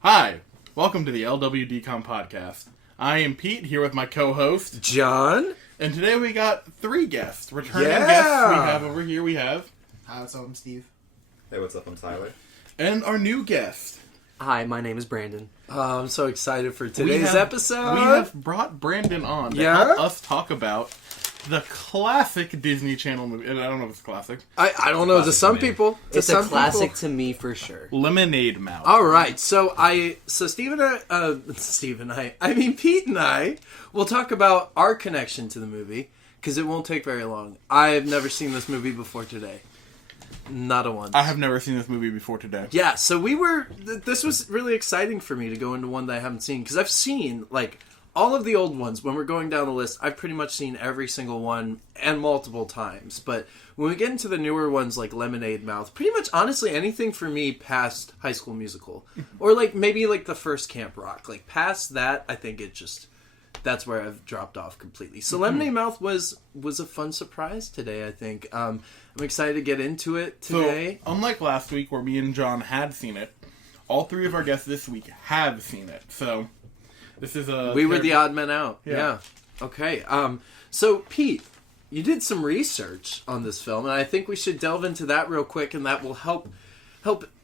Hi, welcome to the LWDCOM podcast. I am Pete, here with my co-host, John. And today we got 3 guests. Returning guests we have over here, Hi, what's up? I'm Steve. Hey, what's up? I'm Tyler. And our new guest. Hi, my name is Brandon. Oh, I'm so excited for today's episode. We have brought Brandon on to help us talk about the classic Disney Channel movie. And I don't know if it's classic. I don't know. To some people, It's a classic to me for sure. Lemonade Mouth. All right, so Pete and I will talk about our connection to the movie because it won't take very long. I have never seen this movie before today. Not a one. I have never seen this movie before today. Yeah, so this was really exciting for me to go into one that I haven't seen because I've seen all of the old ones. When we're going down the list, I've pretty much seen every single one and multiple times. But when we get into the newer ones like Lemonade Mouth, pretty much honestly anything for me past High School Musical or maybe the first Camp Rock, past that, I think that's where I've dropped off completely. So Lemonade Mouth was a fun surprise today, I think. I'm excited to get into it today. So, unlike last week where me and John had seen it, all 3 of our guests this week have seen it. So this is we were the odd men out. Yeah. Okay. So Pete, you did some research on this film, and I think we should delve into that real quick, and that will help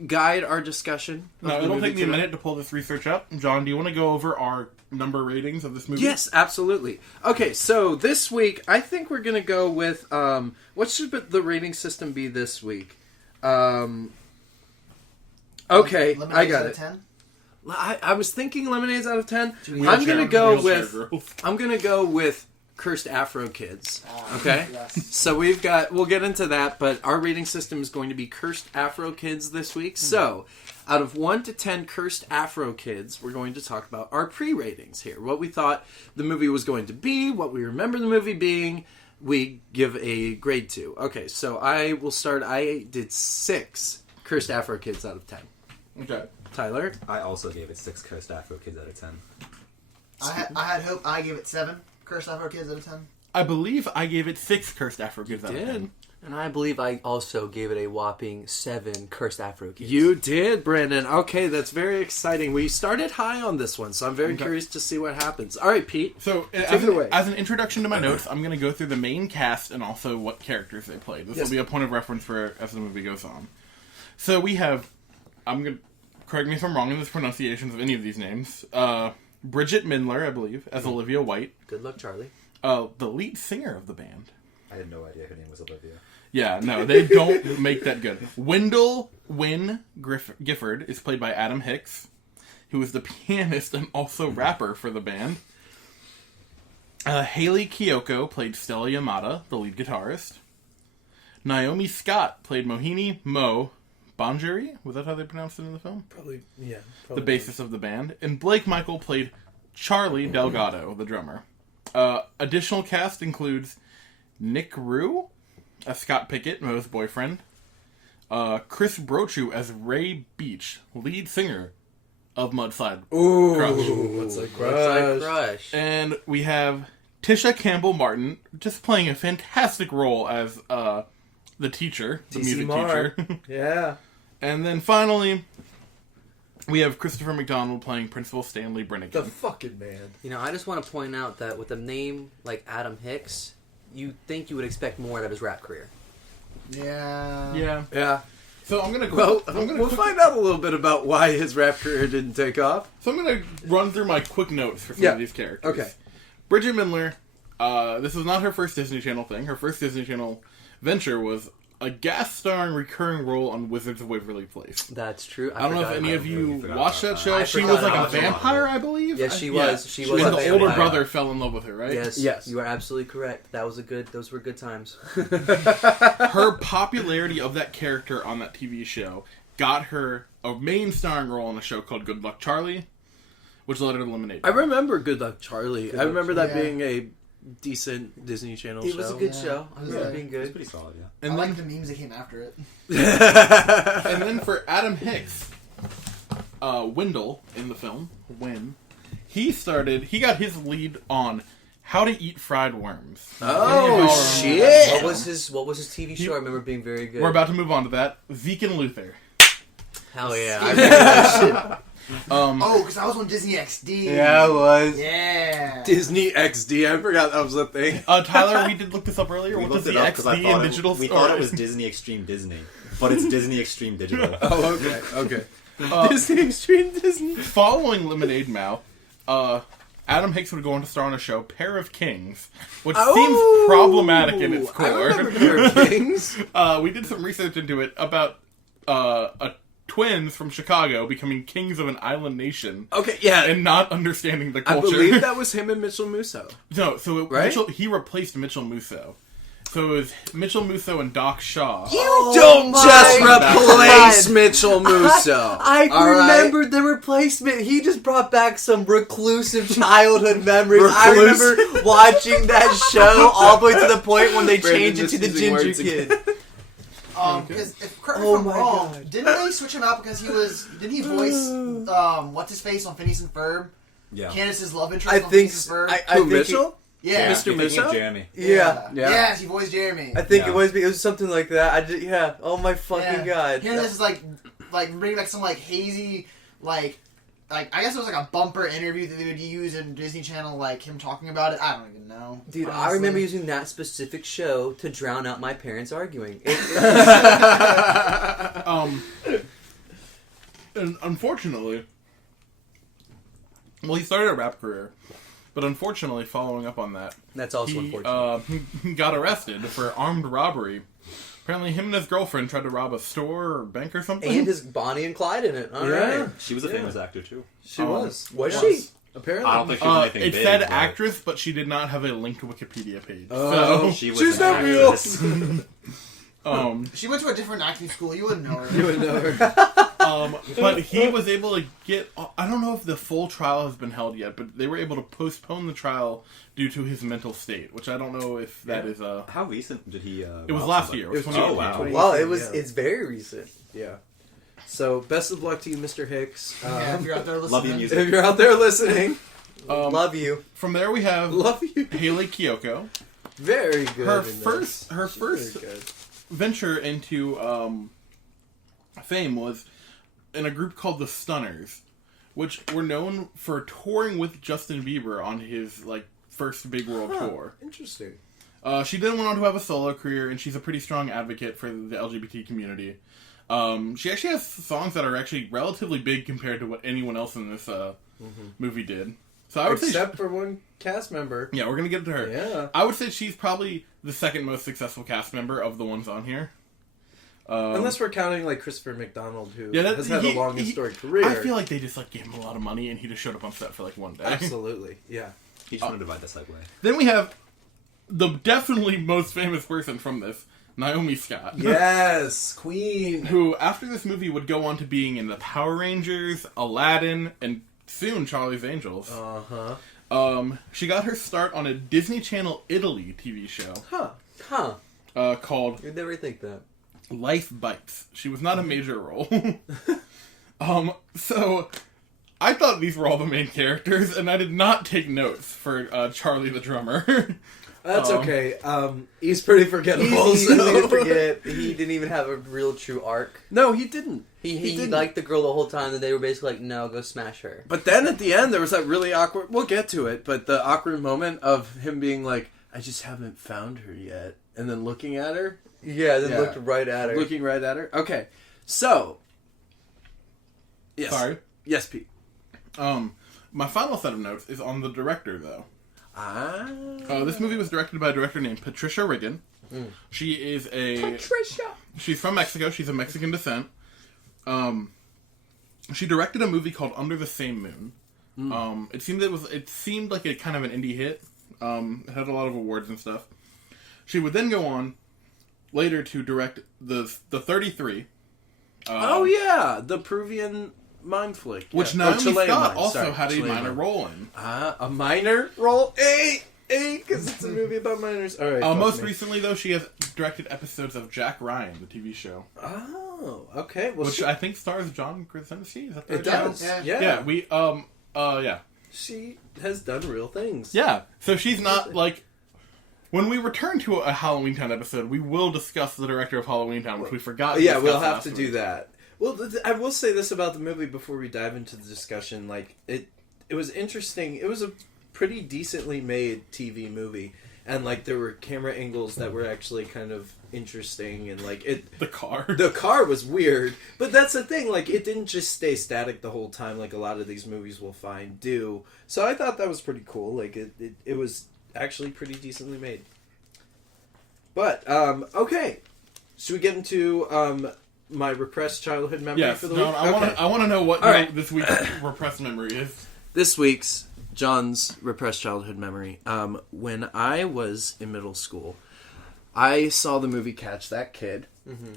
guide our discussion. Now, it'll take me a minute to pull this research up. John, do you want to go over our number ratings of this movie? Yes, absolutely. Okay, so this week, I think we're going to go with, what should the rating system be this week? Okay, I got it. 10? I was thinking lemonades out of 10. I'm going to go with Cursed Afro Kids. Okay? Yes. So we'll get into that, but our rating system is going to be Cursed Afro Kids this week. So, out of 1 to 10 Cursed Afro Kids, we're going to talk about our pre-ratings here. What we thought the movie was going to be, what we remember the movie being, we give a grade to. Okay, so I will start. I did 6 Cursed Afro Kids out of 10. Okay. Tyler? I also gave it 6 Cursed Afro Kids out of 10. I had hope. I gave it 7 Cursed Afro Kids out of 10. I believe I gave it 6 Cursed Afro Kids out of 10. And I believe I also gave it a whopping 7 Cursed Afro Kids. You did, Brandon. Okay, that's very exciting. We started high on this one, so I'm very curious to see what happens. All right, Pete. So, take it away. As an introduction to my notes, I'm going to go through the main cast and also what characters they played. This will be a point of reference for as the movie goes on. So we have, correct me if I'm wrong in the pronunciations of any of these names, Bridget Mindler, I believe, as Olivia White. Good luck, Charlie. The lead singer of the band. I had no idea her name was Olivia. Yeah, no, they don't make that good. Wendell Wynn Gifford is played by Adam Hicks, who is the pianist and also rapper for the band. Haley Kiyoko played Stella Yamada, the lead guitarist. Naomi Scott played Mohini Mo Bonjuri. Was that how they pronounced it in the film? Probably, yeah. The bassist of the band. And Blake Michael played Charlie Delgado, the drummer. Additional cast includes Nick Rue as Scott Pickett, Mo's boyfriend. Chris Brochu as Ray Beach, lead singer of Mudslide Crush. Mudslide Crush. And we have Tisha Campbell-Martin just playing a fantastic role as the teacher, the music teacher. Yeah. And then finally, we have Christopher McDonald playing Principal Stanley Brennigan. The fucking man. I just want to point out that with a name like Adam Hicks, you think you would expect more out of his rap career. Yeah. Yeah. So I'm gonna go. We'll find out a little bit about why his rap career didn't take off. So I'm gonna run through my quick notes for some of these characters. Okay. Bridget Mindler. This was not her first Disney Channel thing. Her first Disney Channel venture was a guest starring recurring role on Wizards of Waverly Place. That's true. I don't know if any of you watched that show. She was like a vampire, I believe. Yes, she was. She was. And the older brother fell in love with her, right? Yes. You are absolutely correct. Those were good times. Her popularity of that character on that TV show got her a main starring role in a show called Good Luck Charlie, which led her to Lemonade. I remember Good Luck Charlie. I remember that being a decent Disney Channel show. It was a good show. It was being good. It's pretty solid, yeah. And I then like the memes that came after it. and then for Adam Hicks, Wendell in the film, he got his lead on How to Eat Fried Worms. Oh, shit! What was his TV show? I remember being very good. We're about to move on to that. Zeke and Luther. Hell yeah. I remember that shit. Oh, because I was on Disney XD. Yeah, it was. Yeah. Disney XD. I forgot that was a thing. Tyler, we did look this up earlier. We What does looked the it up because I XD thought in digital we store? thought it was Disney Extreme Disney, but it's Disney Extreme Digital. Oh, okay. Disney Extreme Disney. Following Lemonade Mouth, Adam Hicks would go on to star on a show, Pair of Kings, which Oh, seems problematic in its I remember core. Pair of Kings. We did some research into it about twins from Chicago becoming kings of an island nation Okay, yeah. and not understanding the I culture. believe that was him and Mitchell Musso. No, so Right? he replaced Mitchell Musso. So it was Mitchell Musso and Doc Shaw. Don't my just replace God. Mitchell Musso. I All right? remembered the replacement. He just brought back some reclusive childhood memories. I Recluse. remember watching that show all the way to the point when they Brandon changed it just to the using ginger words kid. again. Because if correct me Oh if I'm my wrong, God. didn't they switch him out because didn't he voice what's his face on Phineas and Ferb? Yeah. Candace's love interest I on think. Phineas and Ferb. I Who, think Mitchell? yeah. Mr. You're thinking of Musso? Jeremy. Yeah. Yeah. Yes, he voiced Jeremy. I think Yeah. it was something like that. Yeah. Oh my fucking god. Candace is like bringing back some like hazy like I guess it was like a bumper interview that they would use in Disney Channel, like him talking about it. I don't even know. Dude, I honestly. remember using that specific show to drown out my parents arguing. And unfortunately, well, he started a rap career, but unfortunately, following up on that, That's also he unfortunate. got arrested for armed robbery. Apparently, him and his girlfriend tried to rob a store or bank or something. And his Bonnie and Clyde in it. All Yeah. right. She was a famous actor too. She was. Was Yes. she? Apparently. I don't think she was anything it big. said but actress, but she did not have a linked Wikipedia page. Oh. So, She was She's an not real. actress. She went to a different acting school. You wouldn't know her. You would know her. but he was able to get. I don't know if the full trial has been held yet, but they were able to postpone the trial due to his mental state, which I don't know if that is a. How recent did he? It was last year. It was It was 2018. wow. Wow, Yeah. it's very recent. Yeah. So, best of luck to you, Mr. Hicks. Yeah, if you're out there listening. Love you, music. If you're out there listening, Love you. From there, we have love you. Haley Kiyoko. Very good. Her in this. first She's very good. venture into fame was in a group called the Stunners, which were known for touring with Justin Bieber on his first big world tour. Interesting. She then went on to have a solo career, and she's a pretty strong advocate for the LGBT community. She actually has songs that are actually relatively big compared to what anyone else in this movie did. So I would Except for one cast member. yeah, we're gonna get to her. Yeah. I would say she's probably the second most successful cast member of the ones on here. Unless we're counting like Christopher McDonald, who Yeah, has had a long and storied career. I feel like they just gave him a lot of money, and he just showed up on set for one day. Absolutely, yeah. He just wanted to divide the segue. Then we have the definitely most famous person from this, Naomi Scott. Yes, Queen. Who, after this movie, would go on to being in the Power Rangers, Aladdin, and soon Charlie's Angels. She got her start on a Disney Channel Italy TV show Huh. called You'd never think that. Life Bites. She was not a major role. So I thought these were all the main characters, and I did not take notes for Charlie the drummer. That's okay. He's pretty forgettable. He's easy so- to forget. He didn't even have a real true arc. No, he didn't. He didn't. liked the girl the whole time, and they were basically like, no, go smash her. But then at the end, there was that really awkward. We'll get to it, but the awkward moment of him being like, "I just haven't found her yet," and then looking at her, Yeah, then Yeah. looked right at her. looking right at her. Okay, so yes, Sorry. yes, Pete. My final set of notes is on the director, though. This movie was directed by a director named Patricia Riggin. She is She's from Mexico. She's of Mexican descent. She directed a movie called Under the Same Moon. It seemed like a kind of an indie hit. It had a lot of awards and stuff. She would then go on later to direct the 33. Oh yeah, the Peruvian mind flick, Which yeah. Naomi Chilean Scott mind, also sorry, had a Chilean minor mind. role in. A minor role? Because it's a movie about minors. All right. fuck Most me. recently, though, she has directed episodes of Jack Ryan, the TV show, Oh, okay. Well, which I think stars John Krasinski. Is that the it right does. title? Yeah. Yeah. She has done real things. Yeah. So she's not when we return to a Halloween Town episode, we will discuss the director of Halloween Town, which we forgot. To Yeah, discuss we'll have last to week. do that. Well, I will say this about the movie before we dive into the discussion. Like, it was interesting. It was a pretty decently made TV movie. And, like, there were camera angles that were actually kind of interesting. And, like, The car. the car was weird. But that's the thing. Like, it didn't just stay static the whole time like a lot of these movies we'll find do. So I thought that was pretty cool. Like, it was actually pretty decently made. But, okay. Should we get into my repressed childhood memory Yes. for the No, week? I want to know what All right. this week's repressed memory is. This week's John's repressed childhood memory. When I was in middle school, I saw the movie Catch That Kid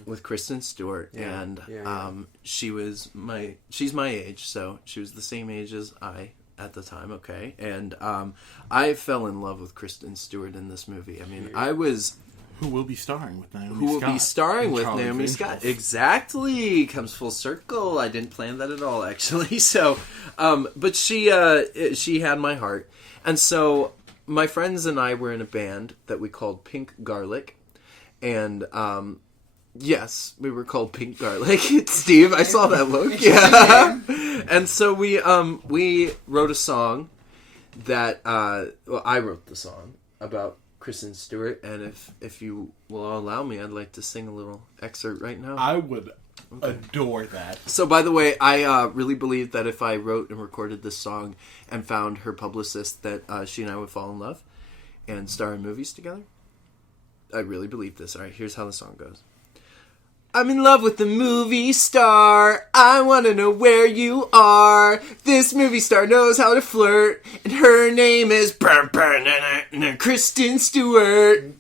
with Kristen Stewart, and she's my age, so she was the same age as I at the time. Okay, and I fell in love with Kristen Stewart in this movie. I mean, Who will be starring with Naomi Scott? who will be starring in with Charlie's Naomi Angels. Scott. Exactly. Comes full circle. I didn't plan that at all, actually. So, but she had my heart. And so my friends and I were in a band that we called Pink Garlic. And, yes, we were called Pink Garlic. Steve, I saw that look. Yeah. And so we wrote a song that, I wrote the song about Kristen Stewart, and if you will allow me, I'd like to sing a little excerpt right now. I would adore that. So, by the way, I really believe that if I wrote and recorded this song and found her publicist, that she and I would fall in love and star in movies together. I really believe this. All right, here's how the song goes. I'm in love with the movie star. I want to know where you are. This movie star knows how to flirt, and her name is Kristen Stewart.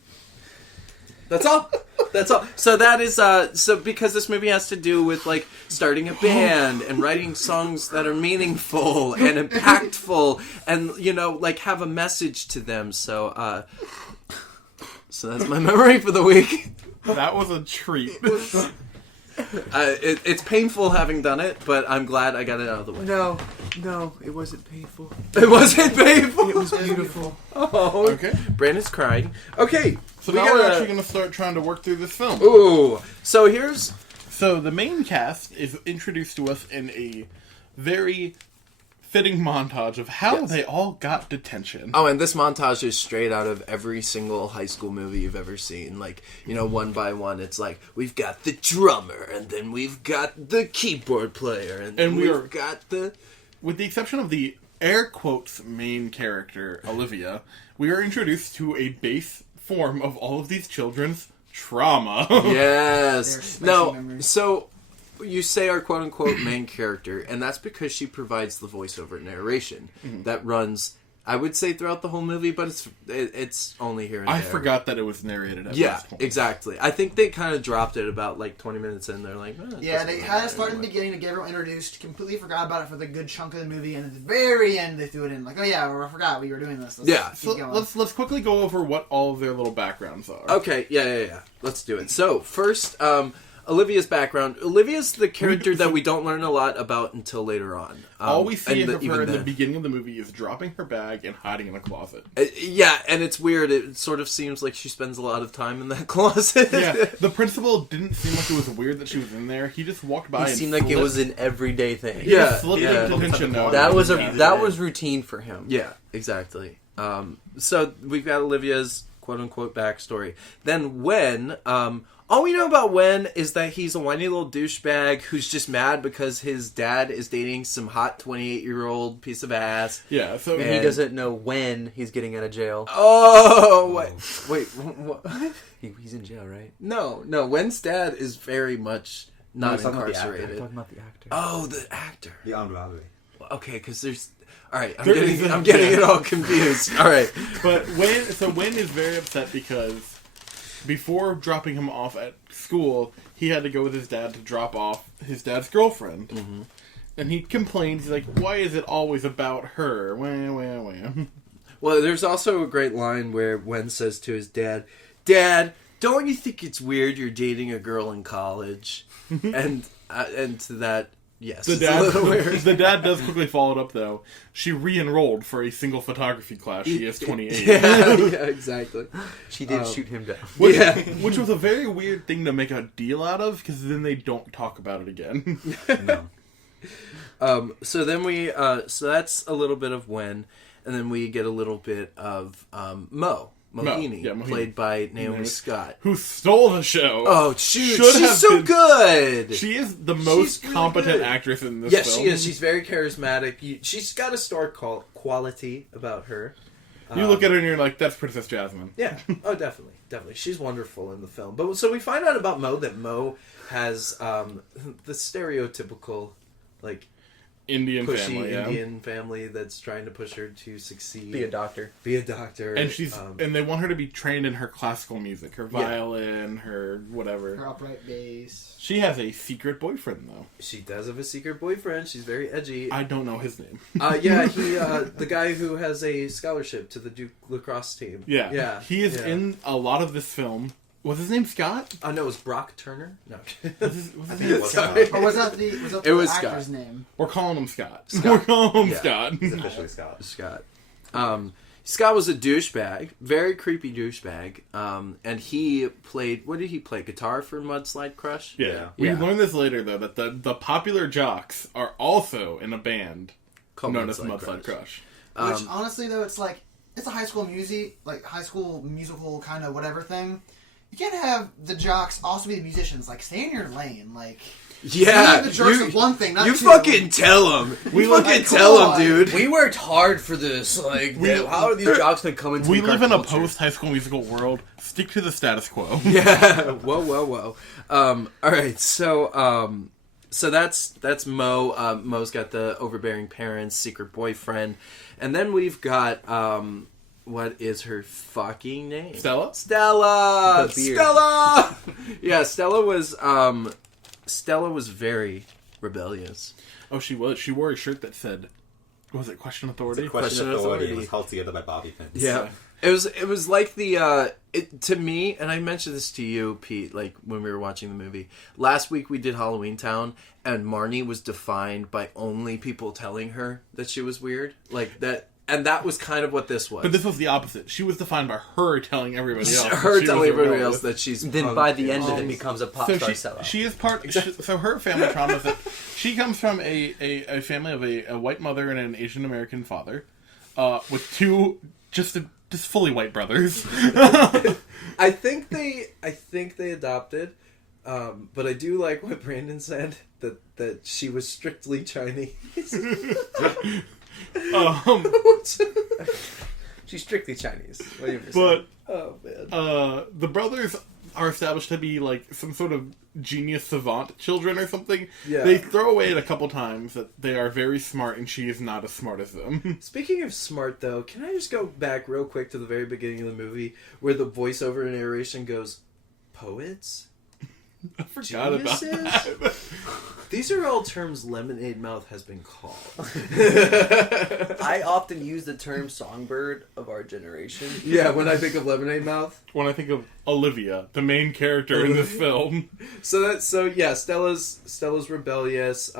That's all. That's all. So that is so because this movie has to do with like starting a band and writing songs that are meaningful and impactful, and like have a message to them. So that's my memory for the week. That was a treat. It's painful having done it, but I'm glad I got it out of the way. No, it wasn't painful. It wasn't painful. It was beautiful. Oh, Okay. Brandon's crying. Okay, So now we're actually going to start trying to work through this film. Ooh, so here's So the main cast is introduced to us in a very fitting montage of how they all got detention. Oh, and this montage is straight out of every single high school movie you've ever seen. Like, one by one, it's like, we've got the drummer, and then we've got the keyboard player, and then we've got the... With the exception of the air quotes main character, Olivia, we are introduced to a base form of all of these children's trauma. Yes. They're No, spicy memories. so... You say our quote-unquote main character, and that's because she provides the voiceover narration that runs, I would say, throughout the whole movie, but it's only here and I there. forgot that it was narrated at Yeah, this point. exactly. I think they kind of dropped it about, 20 minutes in. They're like, it Yeah, doesn't they really had us matter start in the anyway. beginning to get everyone introduced, completely forgot about it for the good chunk of the movie, and at the very end they threw it in. Like, oh yeah, I forgot we were doing this. Let's Yeah. keep So going. let's quickly go over what all of their little backgrounds are. Okay, yeah. Let's do it. So, first, Olivia's background. Olivia's the character that we don't learn a lot about until later on. All we see of even her in the then. beginning of the movie is dropping her bag and hiding in a closet. Yeah, and it's weird. It sort of seems like she spends a lot of time in that closet. Yeah, the principal didn't seem like it was weird that she was in there. He just walked by It and seemed like it slipped- was an everyday thing. he just Yeah, slipped yeah. a detention note. That was Yeah. that was routine for him. Yeah, exactly. So we've got Olivia's quote-unquote backstory. Then Wen, all we know about Wen is that he's a whiny little douchebag who's just mad because his dad is dating some hot 28-year-old piece of ass. Yeah, so And he doesn't know when he's getting out of jail. Oh, wait, what? He's in jail, right? No, Wen's dad is very much not he's talking about the actor. I'm incarcerated. talking about the actor. Oh, the actor. The unraveling. Okay, because there's... All right, I'm There getting, is a- I'm getting yeah. it all confused. All right. But Wen is very upset because before dropping him off at school, he had to go with his dad to drop off his dad's girlfriend. Mm-hmm. And he complains, he's like, why is it always about her? Wah, wah, wah. Well, there's also a great line where Wen says to his dad, "Dad, don't you think it's weird you're dating a girl in college?" and to that, yes, The it's a little dad, weird. the dad does quickly follow it up though. She re-enrolled for a single photography class. She is 28. Yeah, exactly. She did shoot him down. Which was a very weird thing to make a deal out of, because then they don't talk about it again. No. So then we, so that's a little bit of Wen, and then we get a little bit of Mohini, yeah, Mohini. played by Naomi Scott. Who stole the show? Oh, shoot, Should she's have so been- good! She is the most really competent good. actress in this Yes, film. she is. She's very charismatic. She's got a star quality about her. You look at her and you're like, that's Princess Jasmine. Yeah. Oh, definitely. Definitely. She's wonderful in the film. But so we find out about Mo that Mo has the stereotypical, like, Indian pushy family, yeah. Indian family that's trying to push her to succeed. Be a doctor. Be a doctor. And she's and they want her to be trained in her classical music, her Yeah. violin, her whatever. Her upright bass. She has a secret boyfriend though. She does have a secret boyfriend. She's very edgy. I don't know his name. Yeah, he the guy who has a scholarship to the Duke lacrosse team. Yeah. Yeah. He is in a lot of this film. Was his name Scott? No, it was Brock Turner. No. Was his I name think it was Sorry. Scott. Or was that the It was actor's Scott. name? We're calling him Scott. Scott. We're calling him Yeah. Scott. He's officially Scott. Scott. Scott was a douchebag, very creepy douchebag, and he played. What did he play? Guitar for Mudslide Crush. Yeah. We Yeah. learned this later though, that the popular jocks are also in a band Called known as Mudslide Crush. Which honestly though, it's like it's a high school musical kind of whatever thing. You can't have the jocks also be the musicians. Like, stay in your lane. Like, Yeah, the jerks of one thing, not you two. fucking tell him. We fucking like, tell come him, dude. We worked hard for this. Like, how are these jocks gonna come into We our live in a culture? post-High School Musical world. Stick to the status quo. Yeah. Whoa. All right. So that's Mo. Mo's got the overbearing parents, secret boyfriend, and then we've got what is her fucking name? Stella? Stella. The beard. Stella. Yeah. Stella was very rebellious. Oh, she was. She wore a shirt that said, was it Question Authority? Question Authority. Authority was held together by bobby pins. Yeah. It was like the to me, and I mentioned this to you, Pete, like when we were watching the movie. Last week we did Halloween Town, and Marnie was defined by only people telling her that she was weird. Like that, and that was kind of what this was. But this was the opposite. She was defined by her telling everybody else. her that she telling was everybody rebellious. else that she's Then punk. by the end of it, Oh. becomes a pop So star sellout. she is part. So her family trauma is that she comes from a family of a white mother and an Asian American father, with two just fully white brothers. I think they adopted, but I do like what Brandon said that she was strictly Chinese. She's strictly Chinese. What do you But Oh man. the brothers are established to be like some sort of genius savant children or something. Yeah. They throw away it a couple times that they are very smart and she is not as smart as them. Speaking of smart, though, can I just go back real quick to the very beginning of the movie where the voiceover narration goes, "Poets? I forgot about Geniuses? that. These are all terms Lemonade Mouth has been called." I often use the term songbird of our generation. Yeah, when I think of Lemonade Mouth. When I think of Olivia, the main character in this film. So yeah, Stella's rebellious.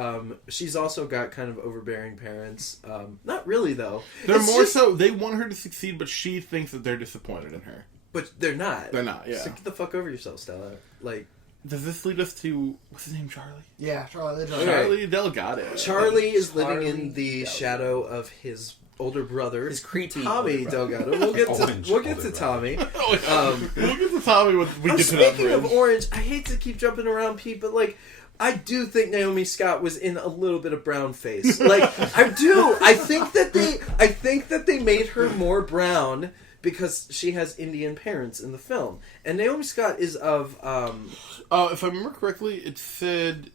She's also got kind of overbearing parents. Not really though. They're It's more just- so, they want her to succeed, but she thinks that they're disappointed in her. but they're not. They're not, yeah. So get the fuck over yourself, Stella. Like Does this lead us to, what's his name, Charlie? Yeah, Charlie. Okay. Charlie Delgado. Charlie is living Charlie in the Delgado. shadow of his older brother, His creepy Tommy older brother. Delgado. We'll get Orange to older Tommy. We'll get to Tommy when we get to that Speaking of bridge. orange, I hate to keep jumping around, Pete, but like, I do think Naomi Scott was in a little bit of brown face. Like, I do. I think that they made her more brown because she has Indian parents in the film, and Naomi Scott is of If I remember correctly, it said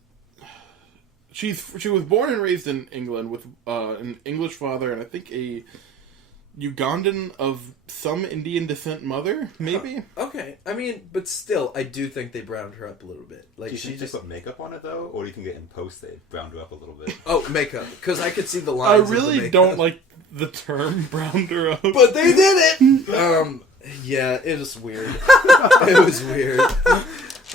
she was born and raised in England with an English father and I think a Ugandan of some Indian descent mother, maybe? okay. I mean, but still, I do think they browned her up a little bit. Like Do you she think they just put makeup on it though, or do you think in post they browned her up a little bit? makeup because I could see the I lines. of the really makeup. don't like the term browned her up. But they did it. Yeah, it was weird. It was weird.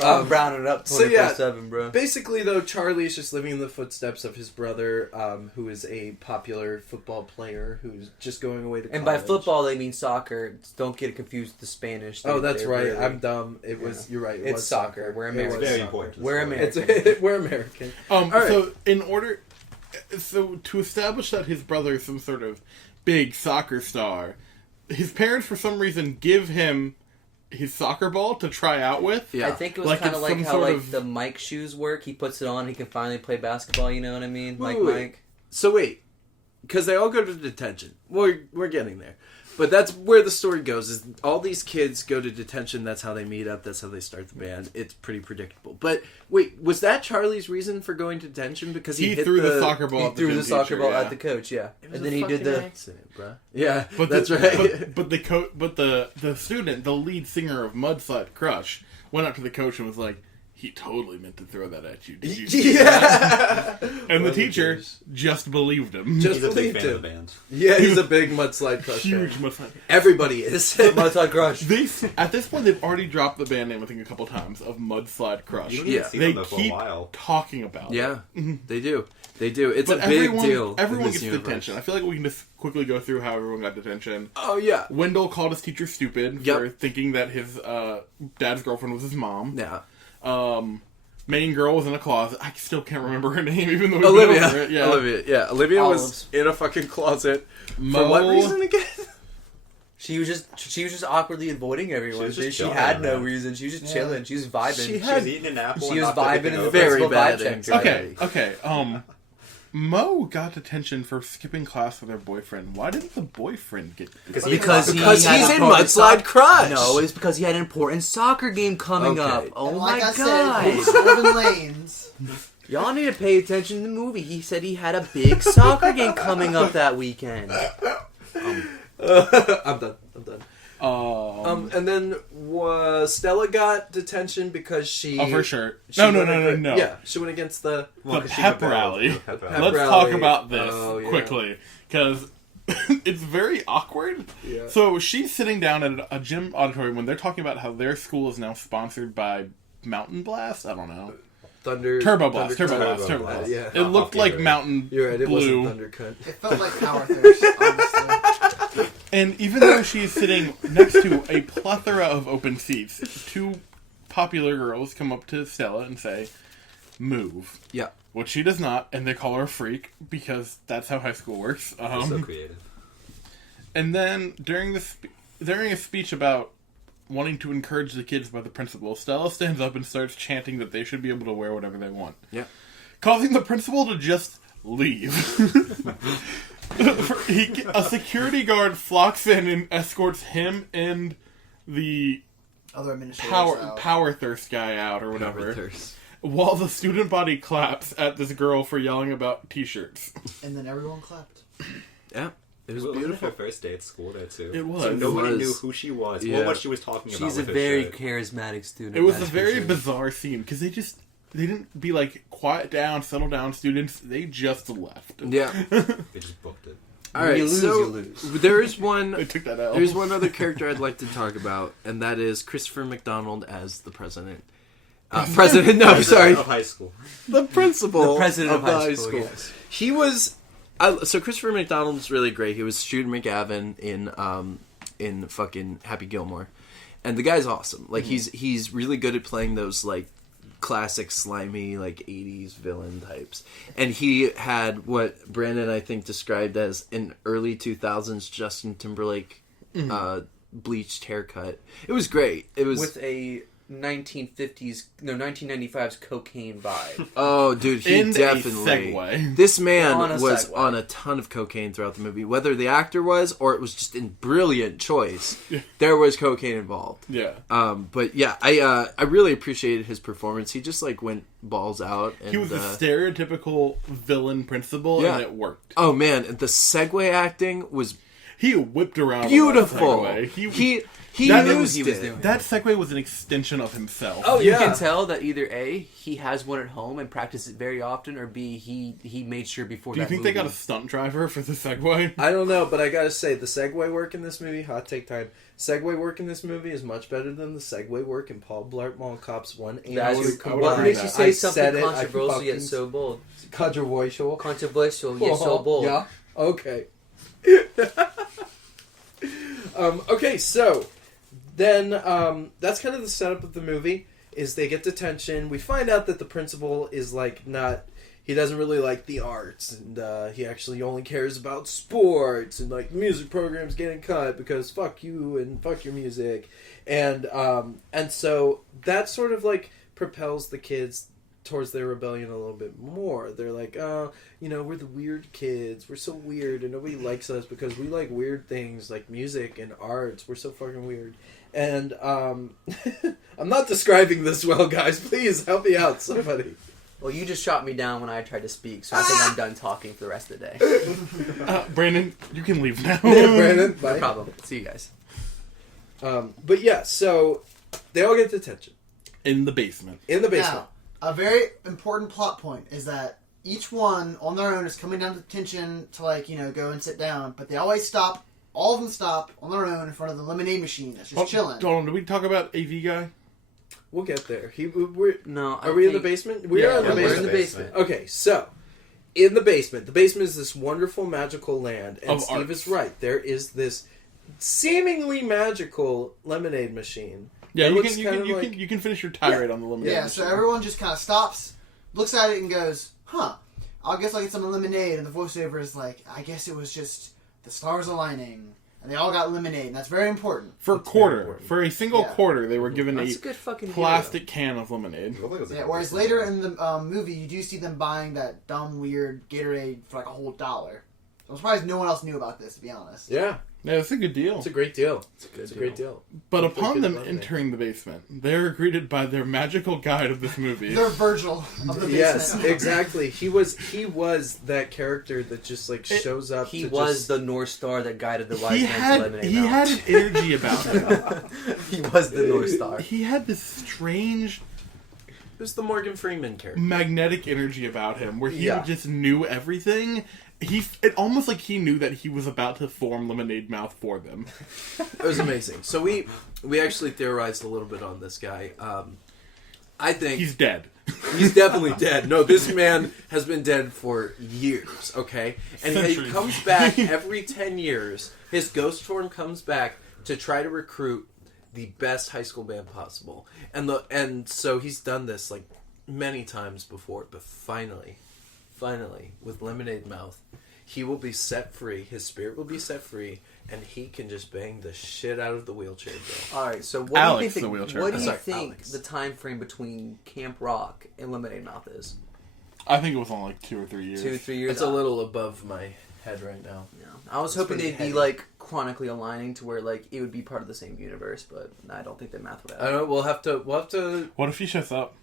I'm rounding it up so yeah, 24/7, bro. Basically, though, Charlie is just living in the footsteps of his brother, who is a popular football player who's just going away to college. And by football, they mean soccer. Don't get it confused with the Spanish. Oh, that's They're right. really- I'm dumb. It was. You're right. It It's was soccer. We're It American. was Very soccer. important. We're It's American. We're American. So right. in order, so to establish that his brother is some sort of big soccer star, his parents for some reason give him his soccer ball to try out with. Yeah. I think it was Like kind of it's like some how sort like of- the Mike shoes work. He puts it on, he can finally play basketball. You know what I mean? Wait, Like wait. Mike. So wait, because they all go to detention. We're getting there, but that's where the story goes. Is all these kids go to detention? That's how they meet up. That's how they start the band. It's pretty predictable. But wait, was that Charlie's reason for going to detention? Because he hit threw the soccer ball. He at threw gym the soccer teacher, ball yeah. at the coach. Yeah, It was and then a he did fucking the. accident, bro. Yeah, But that's the, right. But the student, the lead singer of Mudslide Crush, went up to the coach and was like, "He totally meant to throw that at you. Did you see that?" And the teacher just believed him. Just He's a big believed fan him. of the band. Yeah, he's a big Mudslide Crush Huge fan. Mudslide. Everybody is. Mudslide Crush. At this point, they've already dropped the band name, I think, a couple times of Mudslide Crush. You don't Yeah. even see They them though for a keep while. talking about it. Yeah, they do. They do. It's But a big everyone, deal. in Everyone this gets universe. detention. I feel like we can just quickly go through how everyone got detention. Oh yeah, Wendell called his teacher stupid Yep. for thinking that his dad's girlfriend was his mom. yeah. Main girl was in a closet. I still can't remember her name, even though we went over Olivia. it. Yeah. Olivia. Yeah. Olivia was Olives. in a fucking closet. Mo, For what reason again? She was just awkwardly avoiding everyone. She was just She chilling, had no man. reason. She was just Yeah. chilling. She was vibing. She She had- was eating an apple. She and was knocked vibing everything in the over. Very principal bad vibe check. anxiety. Okay. Mo got detention for skipping class with her boyfriend. Why didn't the boyfriend get? Because Because he he's had in important Mudslide Crush. No, it's because he had an important soccer game coming Okay. up. Oh And my like I god! said, swerving lanes. Y'all need to pay attention to the movie. He said he had a big soccer game coming up that weekend. I'm done. And then Stella got detention because she. Of her shirt. she No. went Yeah, she went against the. The 'cause she pep rebelled. rally. Pep rally. Pep Let's rally. talk about this Oh, yeah. quickly because it's very awkward. Yeah. So she's sitting down at a gym auditorium when they're talking about how their school is now sponsored by Mountain Blast. I don't know. Turbo Blast. Yeah. It looked Okay, like right. Mountain You're right. It Blue. wasn't Thundercut. It felt like Power Thirst, honestly. And even though she's sitting next to a plethora of open seats, two popular girls come up to Stella and say, "Move." Yeah. Which she does not, and they call her a freak because that's how high school works. They're so creative. And then during a speech about wanting to encourage the kids by the principal, Stella stands up and starts chanting that they should be able to wear whatever they want. Yeah. Causing the principal to just leave. A security guard flocks in and escorts him and the Other administrators power thirst guy out or whatever. While the student body claps at this girl for yelling about t-shirts. And then everyone clapped. Yeah. It was Wasn't it beautiful. her first day at school there too? It was. So nobody It was. knew who she was Yeah. or what she was talking about. She's a with her very shirt. charismatic student. It was a that's for very sure. bizarre scene because they didn't be like, quiet down, settle down, students. They just left. Yeah. They just booked it. All right. You lose, so you lose. there's They one. took that out. There's one other character I'd like to talk about, and that is Christopher McDonald as the president. President? No, sorry. Of high school. The principal. The president of the high school, yes. He was. So Christopher McDonald's really great. He was Shooter McGavin in fucking Happy Gilmore, and the guy's awesome. Like he's really good at playing those like classic slimy like 80s villain types. And he had what Brandon I think described as an early 2000s Justin Timberlake bleached haircut. It was great. It was with a 1995's cocaine vibe. Oh, dude, he And a definitely. segue. This man On a was segue. on a ton of cocaine throughout the movie. Whether the actor was or it was just a brilliant choice, there was cocaine involved. Yeah. But yeah, I really appreciated his performance. He just like went balls out. And, He was the stereotypical villain principal, yeah. and it worked. oh man, the segue acting was He whipped around. beautiful. On that segue. He That- knew what used he was it. doing. That segue was an extension of himself. Oh, You yeah. can tell that either A, he has one at home and practices it very often, or B, he made sure before Do you that think movie. they got a stunt driver for the segue? I don't know, but I gotta say, the segue work in this movie, hot take time, segue work in this movie is much better than the segue work in Paul Blart Mall Cops 1 and That's 2 would what agree makes with you that. say I something said it, I controversial yet fucking- so bold. Controversial. Controversial yet so bold. Yeah. Okay. Okay, so then that's kind of the setup of the movie. Is they get detention. We find out that the principal is like not. He doesn't really like the arts, and he actually only cares about sports and like music programs getting cut because fuck you and fuck your music, and so that sort of like propels the kids towards their rebellion a little bit more. They're like, oh, you know, we're the weird kids. We're so weird, and nobody likes us because we like weird things like music and arts. We're so fucking weird. And I'm not describing this well, guys. Please help me out, somebody. Well, you just shot me down when I tried to speak, so I think I'm done talking for the rest of the day. Brandon, you can leave now. Yeah, Brandon, bye. No problem. See you guys. But yeah, so they all get detention In the basement. in the basement. Now, a very important plot point is that each one on their own is coming down to detention to, like, you know, go and sit down, but they always stop. All of them stop on their own in front of the lemonade machine that's just chilling. Hold on, did we talk about AV guy? We'll get there. No, Are we in the basement? We are in the we're basement. in the basement. Okay, so in the basement. The basement is this wonderful magical land, and Of Steve arts. is right. There is this seemingly magical lemonade machine. Yeah, It you looks can, kind of like- you can finish your tirade on the lemonade. Yeah, so everyone just kind of stops, looks at it, and goes, huh, I guess I'll get some lemonade. And the voiceover is like, I guess it was just the stars aligning. And they all got lemonade, and that's very important. For a very quarter, important. for a single Yeah. quarter, they were given That's a a good fucking plastic can of lemonade. It looked like it was a Yeah, couple whereas days later ago. in the movie, you do see them buying that dumb, weird Gatorade for like a whole $1. I'm surprised no one else knew about this, to be honest. Yeah, Yeah, it's a good deal. it's a great deal. It's a great deal. But Hopefully upon good them lemonade. entering the basement, they are greeted by their magical guide of this movie. They're Virgil of the basement. Yes, exactly. He was that character that just like It- shows up. He to was just, the North Star that guided the wise he man to had lemonade. he Mouth. had an energy about him. He was the North Star. He had this strange who's the Morgan Freeman character. magnetic energy about him where he Yeah. just knew everything. It almost like he knew that he was about to form Lemonade Mouth for them. It was amazing. So we actually theorized a little bit on this guy. I think He's dead. he's definitely dead. No, this man has been dead for years, okay? And he Centuries. comes back every 10 years. His ghost form comes back to try to recruit the best high school band possible. And so he's done this like many times before, but finally, with Lemonade Mouth, he will be set free. His spirit will be set free, and he can just bang the shit out of the wheelchair girl. All right, so what Alex, do you think? the wheelchair What do guy. you Sorry, think Alex. the time frame between Camp Rock and Lemonade Mouth is? I think it was only like 2 or 3 years. 2-3 years. It's a little above my head right now. Yeah. I was It's hoping pretty they'd heavy. be like chronically aligning to where like it would be part of the same universe, but I don't think that math would I happen. don't know. We'll have to. What if he shows up?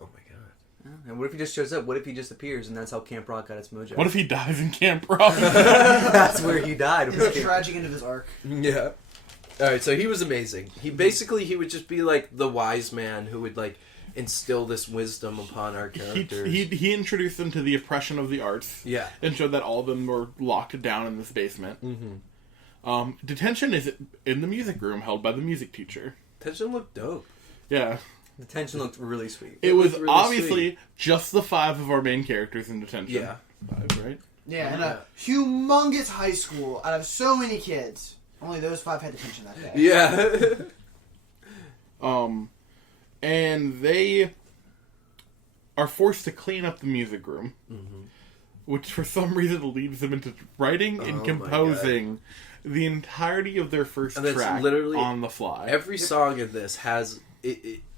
Oh my god. Yeah. And what if he just shows up? What if he just appears and that's how Camp Rock got its mojo? What if he dies in Camp Rock? that's where he died? It's a tragic end of his arc. Yeah. All right. So he was amazing. He would just be like the wise man who would like instill this wisdom upon our characters. he introduced them to the oppression of the arts. Yeah. And showed that all of them were locked down in this basement. Mm-hmm. Detention is in the music room held by the music teacher. Tension looked dope. Yeah. The tension looked really sweet. It was was really obviously sweet. just the 5 of our main characters in detention. Yeah. 5, right? Yeah, in a humongous high school, out of so many kids, only those 5 had detention that day. Yeah. And they are forced to clean up the music room, which for some reason leads them into writing and Oh my composing the entirety of their first And that's track literally on the fly. Every song in this has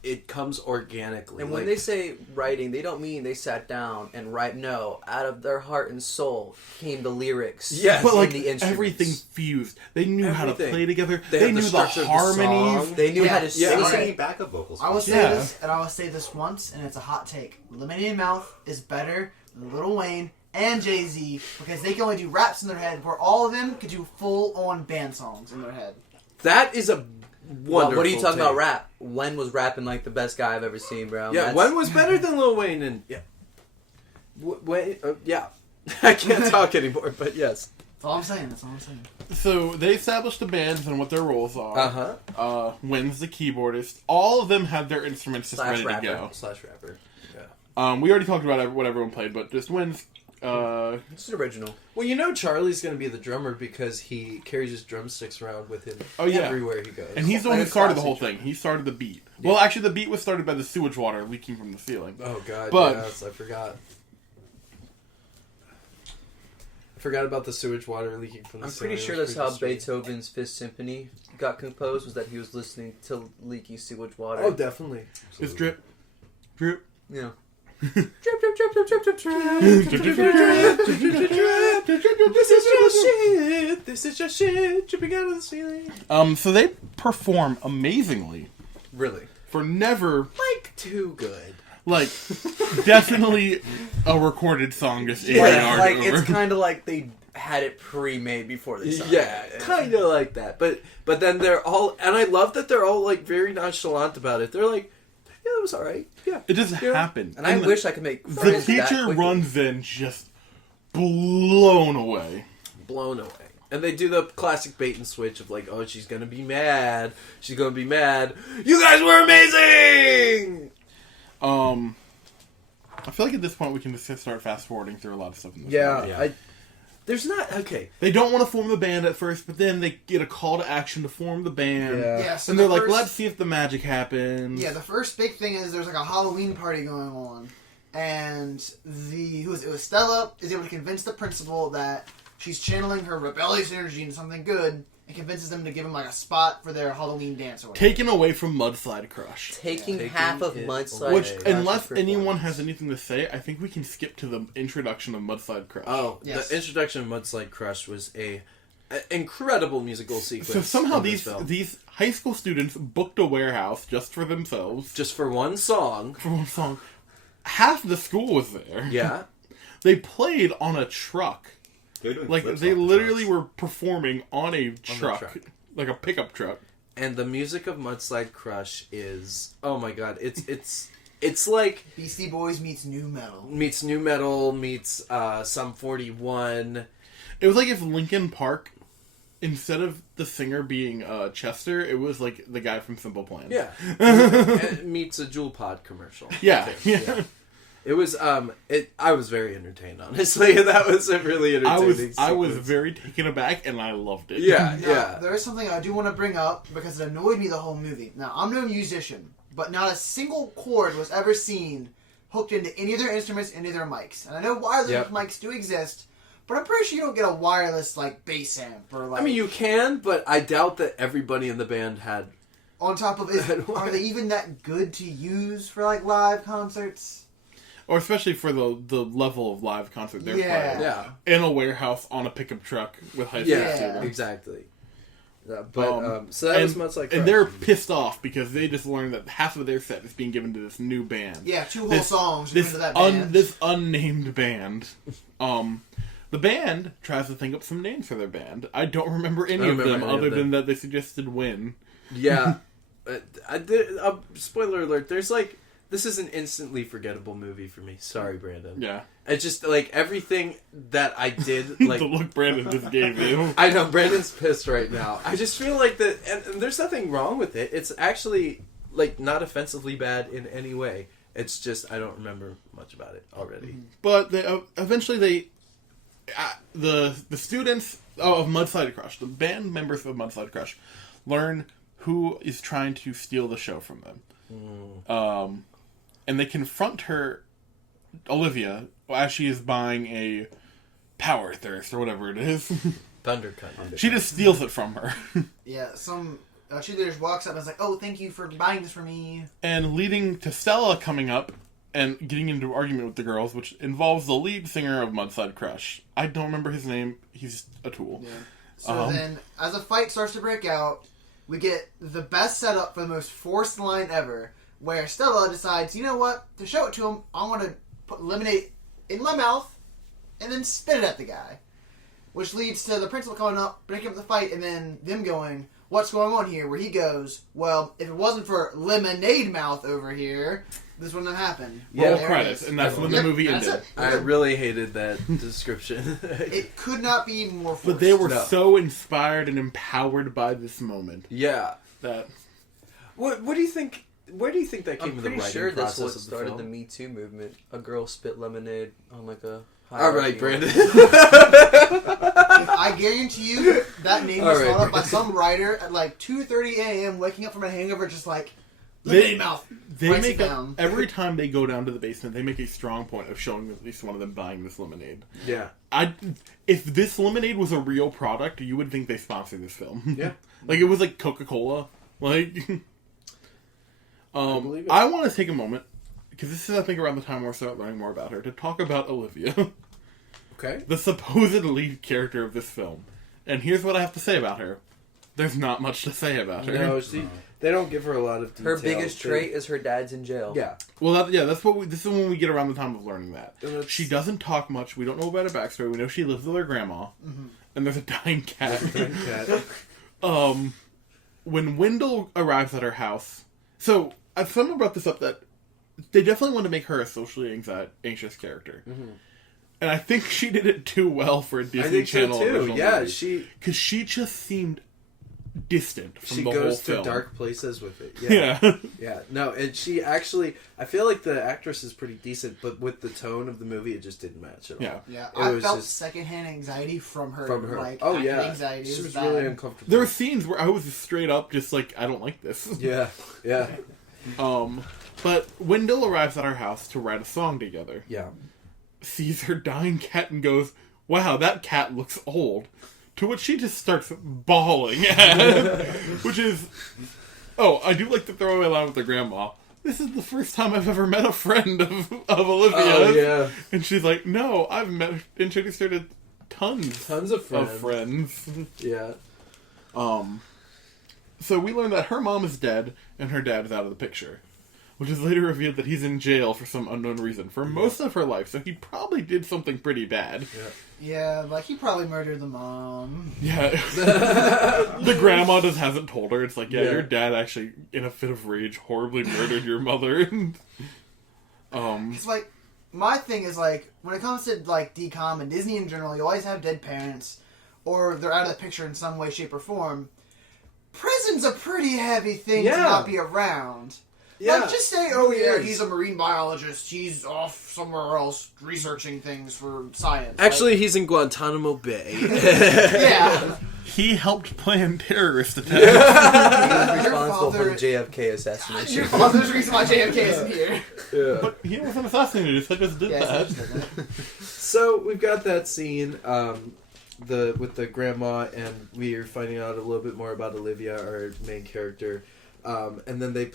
it comes organically. And when they say writing, they don't mean they sat down and write. No, out of their heart and soul came the lyrics. Yes. But and like the instruments. everything fused. They knew how to Everything. play together. They They had the knew the structure of the harmonies. song. They knew how to Yeah. sing. They were Okay. singing backup vocals. I will say Yeah. this, and I will say this once, and it's a hot take. Lemonade Mouth is better than Lil Wayne and Jay-Z because they can only do raps in their head, where all of them could do full-on band songs in their head. That is a wonderful what are you talking take. about rap? Wen was rapping like the best guy I've ever seen, bro. Yeah, Wen was better than Lil Wayne, and yeah. Wayne, yeah. I can't talk anymore, but yes. That's all I'm saying. That's all I'm saying. So they established the bands and what their roles are. Uh-huh. Win's the keyboardist. All of them had their instruments just ready to go. Slash rapper. Yeah. We already talked about what everyone played, but just Win's. It's an original. Well, you know Charlie's going to be the drummer because he carries his drumsticks around with him everywhere he goes. And he's the one who started the whole thing. He started the beat. Yeah. Well, actually, the beat was started by the sewage water leaking from the ceiling. Oh, God, but, yes, I forgot. I forgot about the sewage water leaking from the ceiling. I'm pretty sure that's how Beethoven's Fifth Symphony got composed, was that he was listening to leaky sewage water. Oh, definitely. It's drip. Drip. Yeah. Drip, drip, drip, drip, drip, drip, drip, drip, drip, drip, drip. This is just shit. This is just shit dripping out of the ceiling. So they perform amazingly. Really? For never... Like, too good. Like, definitely a recorded song just Yeah, over. like, it's kind of like they had it pre-made before they started. Yeah, kind of like that. But then they're all... And I love that they're all, like, very nonchalant about it. They're like, yeah, that was alright. Yeah. It just happened. And I wish I could make the friends that teacher quickly. runs in just blown away. Blown away. And they do the classic bait and switch of like, oh, she's gonna be mad. She's gonna be mad. You guys were amazing! I feel like at this point we can just start fast forwarding through a lot of stuff in this movie. Yeah. There's not... Okay. They don't want to form the band at first, but then they get a call to action to form the band. Yeah. So And they're like, first- let's see if the magic happens. Yeah, the first big thing is there's like a Halloween party going on, and it was Stella is able to convince the principal that she's channeling her rebellious energy into something good, and convinces them to give him like a spot for their Halloween dance or whatever. Taken away from Mudslide Crush. Taking Taking half of it Mudslide away. Which, Crush's unless anyone performance. has anything to say, I think we can skip to the introduction of Mudslide Crush. Oh, Yes. the introduction of Mudslide Crush was a incredible musical sequence. So somehow in this film. these high school students booked a warehouse just for themselves. Just for one song. For one song. Half the school was there. Yeah. They played on a truck. They were doing Like, flips they off the literally trucks. were performing on a truck. truck. Like a pickup truck. And the music of Mudslide Crush is... Oh my god. It's like... Beastie Boys meets new metal. Meets new metal, meets Sum 41. It was like if Linkin Park, instead of the singer being Chester, it was like the guy from Simple Plan. Yeah. It meets a Jewel Pod commercial. Yeah. Yeah. It was, I was very entertained, honestly. That was a really entertaining I was sequence. very taken aback, and I loved it. Yeah, Now, yeah. there is something I do want to bring up because it annoyed me the whole movie. Now, I'm no musician, but not a single chord was ever seen hooked into any of their instruments, any of their mics. And I know wireless Yep. mics do exist, but I'm pretty sure you don't get a wireless like bass amp or like. I mean, you can, but I doubt that everybody in the band had... on top of it, are they even that good to use for like live concerts? Or especially for the level of live concert they're Yeah. playing. Yeah. In a warehouse on a pickup truck with high school Yeah, students. exactly. So that was much like... And Crush. they're pissed off because they just learned that half of their set is being given to this new band. Yeah, two whole This- songs This, into that band. this unnamed band. The band tries to think up some names for their band. I don't remember any of them other than that they suggested Win. Yeah. I did, spoiler alert, there's like... This is an instantly forgettable movie for me. Sorry, Brandon. Yeah. It's just, like, everything that I did, like... The look Brandon just gave you. I know, Brandon's pissed right now. I just feel like that... And there's nothing wrong with it. It's actually, like, not offensively bad in any way. It's just, I don't remember much about it already. But they, eventually the students of Mudslide Crush, the band members of Mudslide Crush, learn who is trying to steal the show from them. And they confront her, Olivia, as she is buying a power thirst or whatever it is. Thundercut. She just steals it from her. Yeah, some cheerleader walks up and is like, "Oh, thank you for buying this for me." And leading to Stella coming up and getting into an argument with the girls, which involves the lead singer of Mudslide Crush. I don't remember his name. He's a tool. Yeah. So then, as a fight starts to break out, we get the best setup for the most forced line ever, where Stella decides, you know what, to show it to him, I want to put lemonade in my mouth and then spit it at the guy. Which leads to the principal coming up, breaking up the fight, and then them going, what's going on here? Where he goes, well, if it wasn't for Lemonade Mouth over here, this wouldn't have happened. Yeah. Roll There it credits, is. and that's when the movie That's ended. it. I really hated that description. It could not be more forced. But they were No. so inspired and empowered by this moment Yeah. that What do you think? Where do you think that came I'm in the pretty writing sure that's process what of the started the film? Me Too movement. A girl spit lemonade on like a. All right, Brandon. I guarantee you that name was All right. thought up by some writer at like 2:30 a.m. waking up from a hangover, just like They- Lemonade Mouth. they Writes make it a, down. every time they go down to the basement, they make a strong point of showing at least one of them buying this lemonade. Yeah. If this lemonade was a real product, you would think they sponsored this film. Yeah. Like it was like Coca-Cola. Like, believe it. I want to take a moment because this is, I think, around the time we'll start learning more about her to talk about Olivia, Okay. the supposed lead character of this film. And here's what I have to say about her. There's not much to say about her. No, they don't give her a lot of detail. Her biggest trait is her dad's in jail. Yeah. Well, that's what this is when we get around the time of learning that. And that's- She doesn't talk much. We don't know about her backstory. We know she lives with her grandma, and there's a dying cat. Cat. When Wendell arrives at her house, so someone brought this up that they definitely want to make her a socially anxious character, and I think she did it too well for a Disney I think Channel so too. original Yeah, movie. Because she just seemed distant from she the whole goes to film. dark places with it. Yeah. Yeah, no, and she actually, I feel like the actress is pretty decent, but with the tone of the movie, it just didn't match at all. Yeah. Yeah, It I was felt just- secondhand anxiety from her. From her. Like, Oh, acting yeah. anxiety. She It was bad. really uncomfortable. There were scenes where I was straight up just like, I don't like this. Yeah, yeah, But Wendell arrives at our house to write a song together. yeah. Sees her dying cat and goes, wow, that cat looks old. To which she just starts bawling. Which is... Oh, I do like the throwaway line with the grandma. This is the first time I've ever met a friend of Olivia's. Oh, yeah. And she's like, no, I've introduced her to tons Tons of friends. of friends. Yeah. So we learn that her mom is dead and her dad is out of the picture. Which is later revealed that he's in jail for some unknown reason for most of her life, so he probably did something pretty bad. Yeah, like he probably murdered the mom. Yeah. The grandma just hasn't told her. It's like, yeah, Yeah. your dad actually, in a fit of rage, horribly murdered your mother. It's like, my thing is like, when it comes to like DCOM and Disney in general, you always have dead parents, or they're out of the picture in some way, shape, or form. Prison's a pretty heavy thing to Yeah. not be around. Yeah. Like, just say, oh yeah, Yes. he's a marine biologist, he's off somewhere else researching things for science. Actually, he's in Guantanamo Bay. yeah. He helped plan terrorist attacks. He was responsible for father- the JFK assassination. Your father's the reason why JFK isn't here. Yeah. But he wasn't assassinated, he just did Yeah, that. So we've got that scene, with the grandma, and we're finding out a little bit more about Olivia, our main character. And then they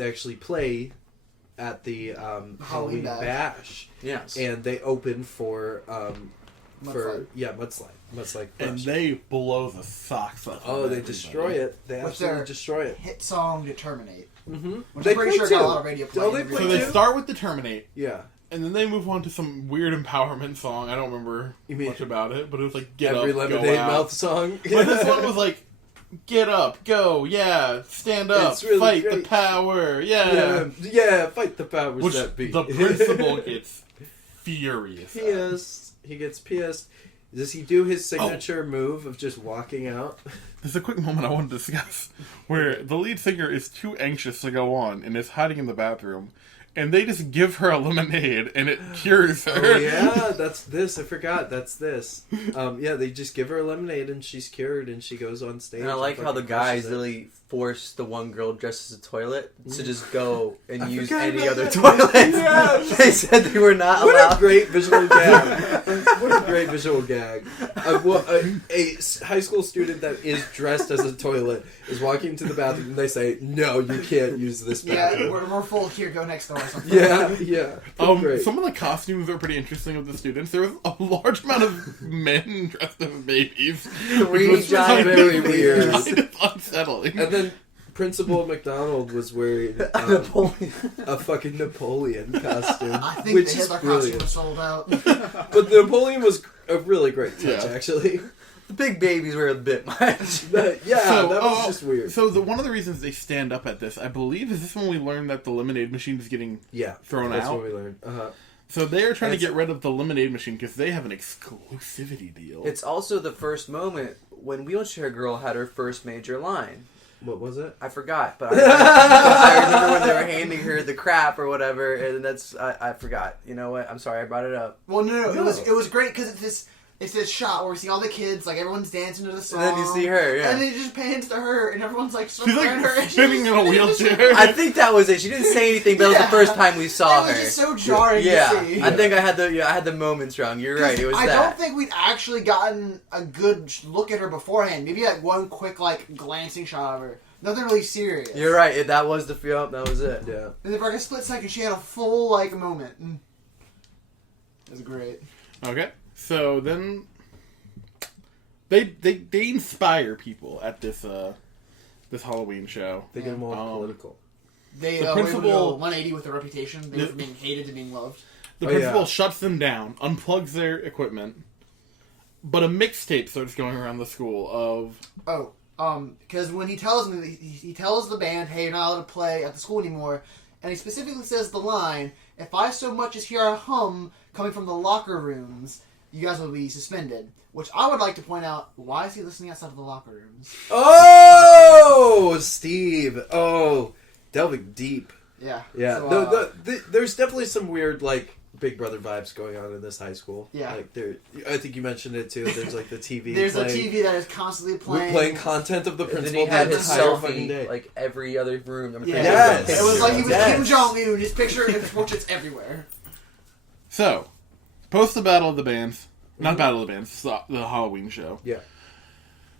actually play at the Halloween Bash. Yes. And they open for Mudslide. Mudslide And Crush. they blow the socks off. Oh, of they everybody. destroy it. They With absolutely their destroy it. Hit song to terminate. Mm-hmm. Which They I'm pretty play sure got a two. lot of radio play. Oh, they in the play So video. they start with the Terminate, Yeah. and then they move on to some weird empowerment song. I don't remember You mean- much about it, but it was like, get Every up, go Lemonade out. Mouth song. But this one was like, get up, go, yeah, stand up, It's really fight great. the power, yeah. Yeah, fight the powers Which that be. the principal gets furious. at. Pissed. He gets pissed. Does he do his signature move of just walking out? There's a quick moment I want to discuss where the lead singer is too anxious to go on and is hiding in the bathroom, and they just give her a lemonade and it cures her. Oh yeah, that's this. I forgot. That's this. Yeah, they just give her a lemonade and she's cured and she goes on stage. And I like how the fucking guys crushes it. really forced the one girl dressed as a toilet to just go and I use forgot any about other that. toilet. Yeah. They said they were not What allowed. a great visual gag! What a great visual gag! A high school student that is dressed as a toilet is walking to the bathroom and they say, "No, you can't use this Yeah, bathroom." we're full here, go next door or something. Yeah. Great. Some of the costumes are pretty interesting of the students. There was a large amount of men dressed as babies. Three which was giant very weird. kind of unsettling. And then Principal McDonald was wearing Napoleon. a fucking Napoleon costume, I think which the is Hitler costume brilliant. was sold out. But the Napoleon was a really great touch, Yeah. actually. The big babies were a bit much. That was just weird. So one of the reasons they stand up at this, I believe, is this when we learned that the lemonade machine is getting thrown that's out. what we learned. So they are trying to get rid of the lemonade machine because they have an exclusivity deal. It's also the first moment when Wheelchair Girl had her first major line. What was it? I forgot, but I remember when they were handing her the crap or whatever, and I forgot. You know what? I'm sorry I brought it up. Well, no. It was great because it's this shot where we see all the kids, like, everyone's dancing to the song. And then you see her, yeah. And then it just pans to her, and everyone's, like, She's like her. spinning in a wheelchair. I think that was it. She didn't say anything, but it was the first time we saw her. It was just so jarring yeah. to see. I think I had the moments wrong. You're right. It was I that. don't think we'd actually gotten a good look at her beforehand. Maybe, like, one quick, like, glancing shot of her. Nothing really serious. You're right. That was the film. That was it. Yeah. And then for, like, a split second, she had a full, like, moment. It was great. Okay, so then they inspire people at this this Halloween show. They get more political. They The were able to principal- go 180 with their reputation. They went from being hated to being loved. The principal shuts them down, unplugs their equipment, but a mixtape starts going around the school of... Because when he tells me, he tells the band, hey, you're not allowed to play at the school anymore, and he specifically says the line, if I so much as hear a hum coming from the locker rooms, you guys will be suspended. Which I would like to point out, why is he listening outside of the locker rooms? Oh, Steve. Oh, delving deep. Yeah. Yeah. So, There's definitely some weird, like, Big Brother vibes going on in this high school. Yeah. Like, I think you mentioned it, too. There's, like, the TV there's playing, a TV that is constantly playing. playing content of the And then principal he had the his entire fucking selfie day. like every other room. Yeah. Yes. It was like he was Yes. Kim Jong-un, his picture and his portraits everywhere. So, post the Battle of the Bands, not Battle of the Bands, the Halloween show. Yeah.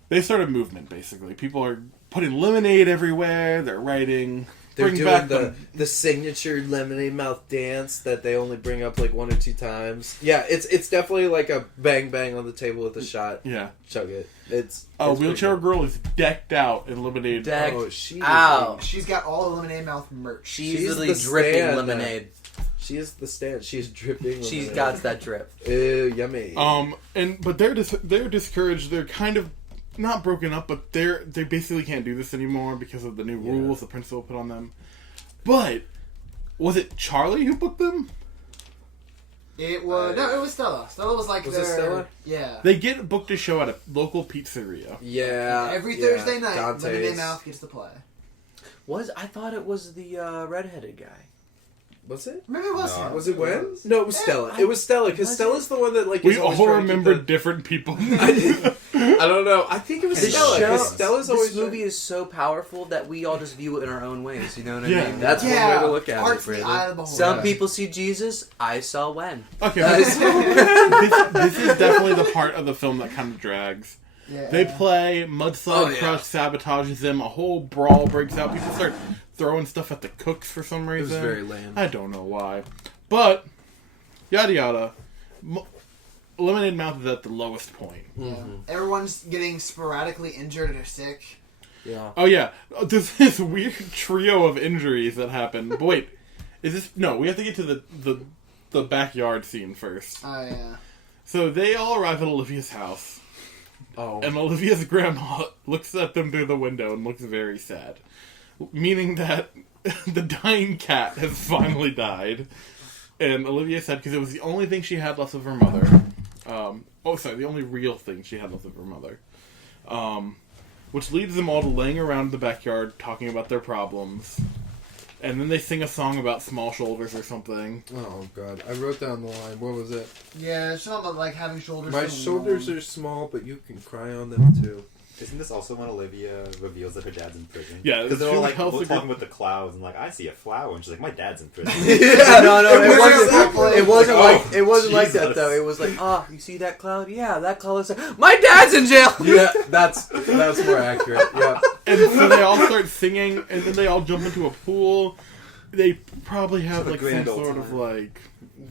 They start a movement, basically. People are putting lemonade everywhere, they're writing... They're bring doing back the signature lemonade mouth dance that they only bring up like 1 or 2 times. Yeah, it's definitely like a bang bang on the table with a shot. Yeah. Chug it. It's Wheelchair pretty Girl is decked out in lemonade. Decked good. Oh, she out. is She's got all the Lemonade Mouth merch. She's She's literally the dripping stand. lemonade. she is the stand. She's dripping. She's lemonade. got that drip. Ew, yummy. But they're discouraged. They're kind of not broken up, but they basically can't do this anymore because of the new rules the principal put on them. But was it Charlie who booked them? It was it was Stella. Stella was like Was it Stella? Yeah. They get booked a show at a local pizzeria. Yeah. Every yeah. Thursday night, Dante's. Lemonade Mouth gets to play. I thought it was the redheaded guy. Was it? Maybe it was No. him. Was it when? No, it was Stella. It was Stella because Was Stella's the one that like. We is always all trying to keep remember the- different people. I don't know. I think it was This Stella. 'cause show- Stella's always This movie is so powerful that we all just view it in our own ways. You know what I Yeah. mean? That's one way to look at it, Art's the Brandon. eye of the beholder. Some people see Jesus. I saw when. Okay, this is definitely the part of the film that kind of drags. Yeah. They play, Mudslide Crush sabotages them, a whole brawl breaks out, people start throwing stuff at the cooks for some It was reason. very lame. I don't know why. But, yada yada, Lemonade Mouth is at the lowest point. Yeah. Everyone's getting sporadically injured or sick. Yeah. Oh yeah, there's this weird trio of injuries that happen. But wait, is this... No, we have to get to the backyard scene first. Oh, yeah. So they all arrive at Olivia's house. Oh. And Olivia's grandma looks at them through the window and looks very sad. Meaning that the dying cat has finally died. And Olivia said because it was the only thing she had left of her mother. The only real thing she had left of her mother. Which leads them all to laying around the backyard talking about their problems. And then they sing a song about small shoulders or something. Oh god, I wrote down the line. What was it? Yeah, it's something about, like, having shoulders. My so shoulders long. are small, but you can cry on them too. Isn't this also when Olivia reveals that her dad's in prison? Yeah, because they're she all like tells the talking group- with the clouds and like, I see a flower, and she's like, my dad's in prison. No, it wasn't Oh, like that Jesus. though. It was like, you see that cloud? Yeah, that cloud is. My dad's in jail. Yeah, that's more accurate. Yeah. And so they all start singing, and then they all jump into a pool. They probably have a like some grand old sort of time. like...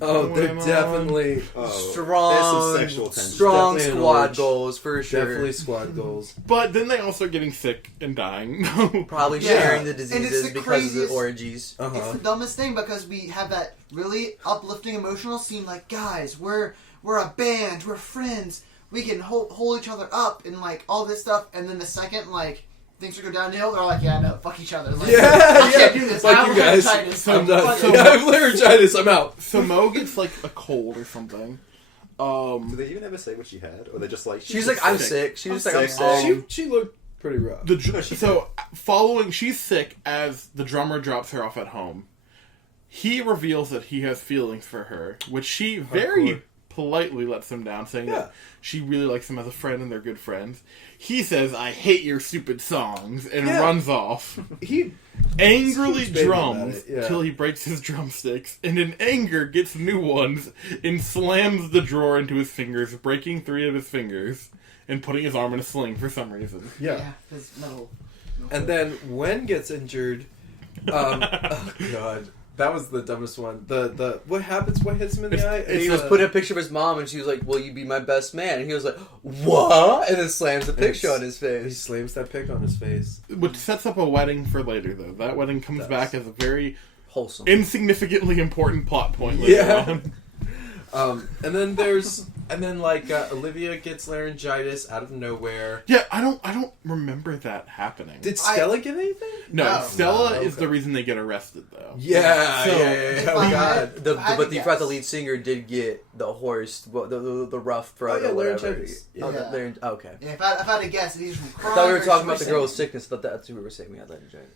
Oh, they're going on. definitely Oh, Strong, there's some sexual tension. strong Definitely an squad urge. goals for sure. definitely squad goals. But then they all start getting sick and dying. Probably Yeah. sharing the And it's diseases the because of craziest- the orgies. It's the dumbest thing because we have that really uplifting emotional scene like, guys, we're a band, we're friends, we can hold each other up and like all this stuff, and then the second like things are go downhill, they're like, yeah, no, fuck each other. Like, I can't do this. Like I have you guys. laryngitis. I'm done. Fuck So it. I have laryngitis. I'm out. So Mo gets like a cold or something. Did they even ever say what she had, or they just like? She's like, I'm sick. She was like, I'm sick. She looked pretty rough. Following, she's sick as the drummer drops her off at home. He reveals that he has feelings for her, which she very politely lets him down, saying that she really likes him as a friend and they're good friends. He says, "I hate your stupid songs," and runs off. He Angrily He's big about drums it, yeah. till he breaks his drumsticks, and in anger gets new ones and slams the drawer into his fingers, breaking 3 of his fingers and putting his arm in a sling for some reason. yeah. There's no And then Wen gets injured. Oh god, that was the dumbest one. The what happens? What hits him in the eye? And he was putting a picture of his mom, and she was like, "Will you be my best man?" And he was like, "What?" And then slams the picture on his He face. slams that pic on his face. Which sets up a wedding for later, though. That wedding comes back as a very Wholesome. insignificantly important plot point later on. And then Olivia gets laryngitis out of nowhere. Yeah, I don't remember that happening. Did Stella get anything? No, Stella No, is okay. the reason they get arrested, though. Yeah, So- yeah. Oh I god. had- But I had to you forgot the guess. lead singer did get the horse, the rough throat Oh, yeah, or whatever. laryngitis. Oh, Yeah. okay. Yeah, if I had to guess, if he's from I crying thought we were or talking about the something. girl with sickness, but that's who we were saying we had laryngitis.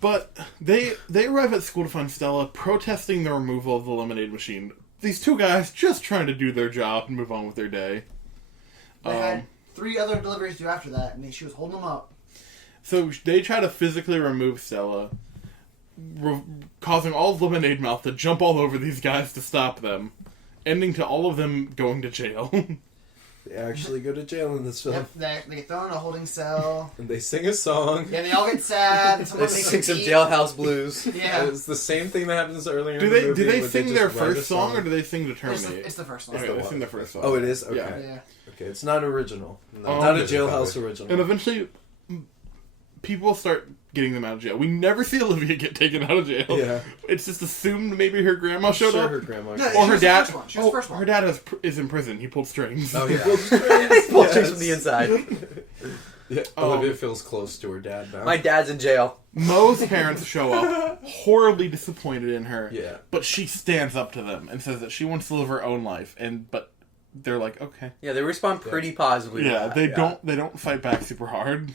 But they arrive at school to find Stella protesting the removal of the lemonade machine. These 2 guys just trying to do their job and move on with their day. They had 3 other deliveries due after that, and she was holding them up. So they try to physically remove Stella, causing all of Lemonade Mouth to jump all over these guys to stop them, ending to all of them going to jail. They actually go to jail in this film. Yep, they get thrown in a holding cell. And they sing a song. Yeah, they all get sad. And someone They makes sing them some eat. jailhouse blues. Yeah, It's the same thing that happens earlier do in the they movie. do they where sing just their write a first song or do they sing to terminate? it's the first one. Okay, they sing their first song. Oh, it is? Okay. Yeah. Yeah. Okay, it's not original. No, Not a it's jailhouse covered. original. And eventually, people start getting them out of jail. We never see Olivia get taken out of jail. Yeah. It's just assumed maybe her grandma showed sure up. her grandma. No, Or she her was the dad. first one. She was the first one. Her dad is in prison. He pulled strings. Oh, he Yeah. pulled strings. Pull Yes. strings from the inside. Yeah, Olivia feels close to her dad now. My dad's in jail. Mo's parents show up, horribly disappointed in her. Yeah. But she stands up to them and says that she wants to live her own life. But they're like, okay. Yeah, they respond pretty positively. to Yeah, that, they don't fight back super hard.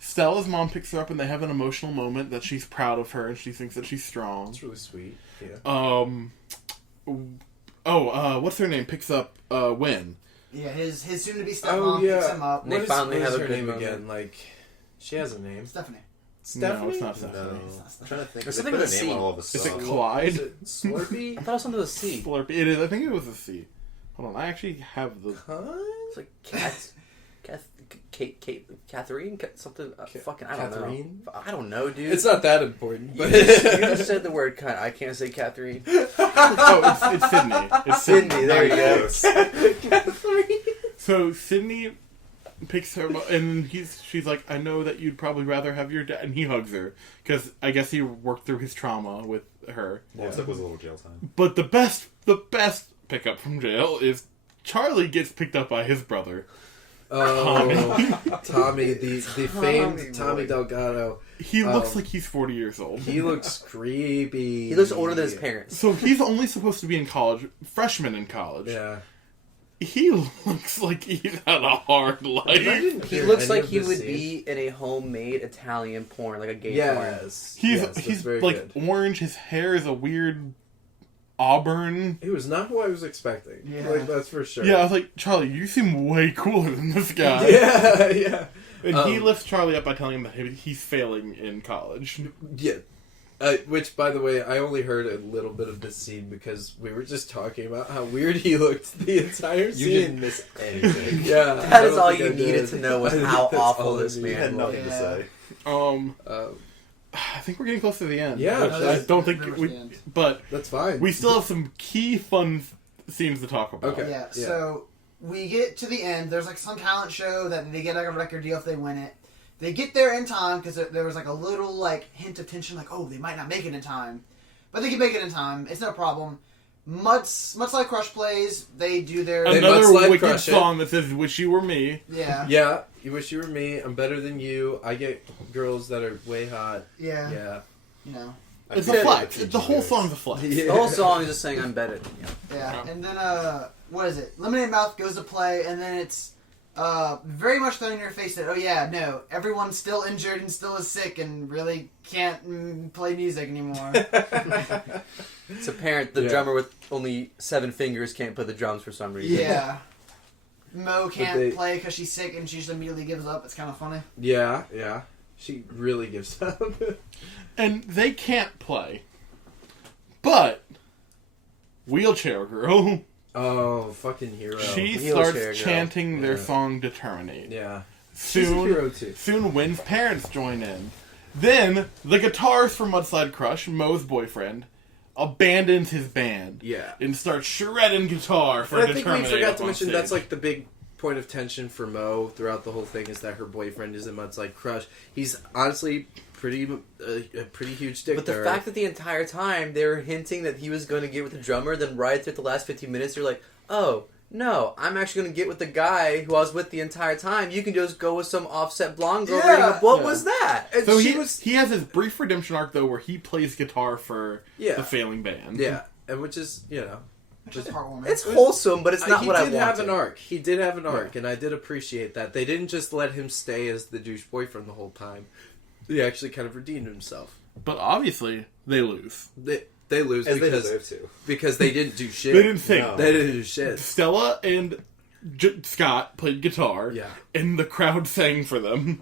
Stella's mom picks her up and they have an emotional moment that she's proud of her and she thinks that she's strong. It's really sweet. Yeah. What's her name? Picks up Win. Yeah, his soon-to-be Oh, stepmom yeah. picks him up. They finally what have is a her good name moment. again? Like, she has a name. Stephanie. Stephanie? No, it's not Stephanie. No. It's I'm trying to think. There's They something put with a a name C. on all of the Is it songs. Clyde? Is it Slurpee? I thought it was something with a C. Slurpee. It is. I think it was a C. Hold on. I actually have the... It's like Catherine, something. Fucking, I don't Catherine? know. I don't know, dude. It's not that important. You But just said the word cunt. I can't say Catherine. Oh, it's Sydney. It's Sydney, there you go. So Sydney picks her up, and she's like, I know that you'd probably rather have your dad, and he hugs her because I guess he worked through his trauma with her. All it took was a little jail time. But the best pickup from jail is Charlie gets picked up by his brother. oh, Tommy, the famed Tommy boy. Delgado. He looks like he's 40 years old. He looks creepy. He looks older than his parents. So he's only supposed to be in college, freshman in college. Yeah. He looks like he's had a hard life. He looks like he would be in a homemade Italian porn, like a gay porn. Yes. He's yes, that's he's very like good. orange. His hair is a weird auburn. He was not who I was expecting. Yeah. Like, that's for sure. Yeah, I was like, Charlie, you seem way cooler than this guy. Yeah, yeah. And he lifts Charlie up by telling him that he's failing in college. Yeah. Which, by the way, I only heard a little bit of this scene because we were just talking about how weird he looked the entire You scene. didn't miss anything. Yeah. That I is don't all think you I needed did. to know was I think how that's awful all I this needed. You had man nothing was. to say. I think we're getting close to the end. Yeah, which I don't think very much we. the end. But That's fine. we still have some key fun scenes to talk about. Okay. Yeah, Yeah. so we get to the end. There's like some talent show that they get like a record deal if they win it. They get there in time because there was like a little like hint of tension, like, oh, they might not make it in time. But they can make it in time. It's no problem. Mudslide Crush plays. They do their Another Mudslide wicked Crush it. song that says "Wish You Were Me." yeah. Yeah, you wish you were me. I'm better than you. I get girls that are way hot. Yeah. Yeah. You know. It's a flex. The whole song's a flex. The whole song is just saying I'm better than you. Yeah. And then what is it? Lemonade Mouth goes to play, and then it's very much thrown in your face that no, everyone's still injured and still is sick and really can't play music anymore. It's apparent the drummer with only 7 fingers can't play the drums for some reason. Yeah. Mo can't play because she's sick and she just immediately gives up. It's kind of funny. Yeah. She really gives up. And they can't play. But Wheelchair Girl, Oh, fucking hero. she Wheelchair Girl. starts chanting their song to terminate. Yeah. She's a hero, too. Soon Wynn's parents join in. Then the guitarist for Mudslide Crush, Mo's boyfriend, abandons his band. Yeah. And starts shredding guitar for And I to think we terminate forgot up to on mention stage. that's like the big point of tension for Mo throughout the whole thing is that her boyfriend is in Mudslide Crush. He's honestly a pretty huge dick. But the fact that the entire time they were hinting that he was going to get with the drummer, then right at the last 15 minutes they're like, oh, no, I'm actually going to get with the guy who I was with the entire time. You can just go with some offset blonde girl. Yeah. What was that? And So she he has his brief redemption arc, though, where he plays guitar for the failing band. Yeah, and which is, Just heartwarming. It's wholesome, but it's not what I wanted. He did have an arc. He did have an arc, and I did appreciate that. They didn't just let him stay as the douche boyfriend the whole time. He actually kind of redeemed himself. But obviously, they lose. They lose As they deserve to. because they didn't do shit. They didn't sing. No. They didn't do shit. Stella and Scott played guitar, and the crowd sang for them.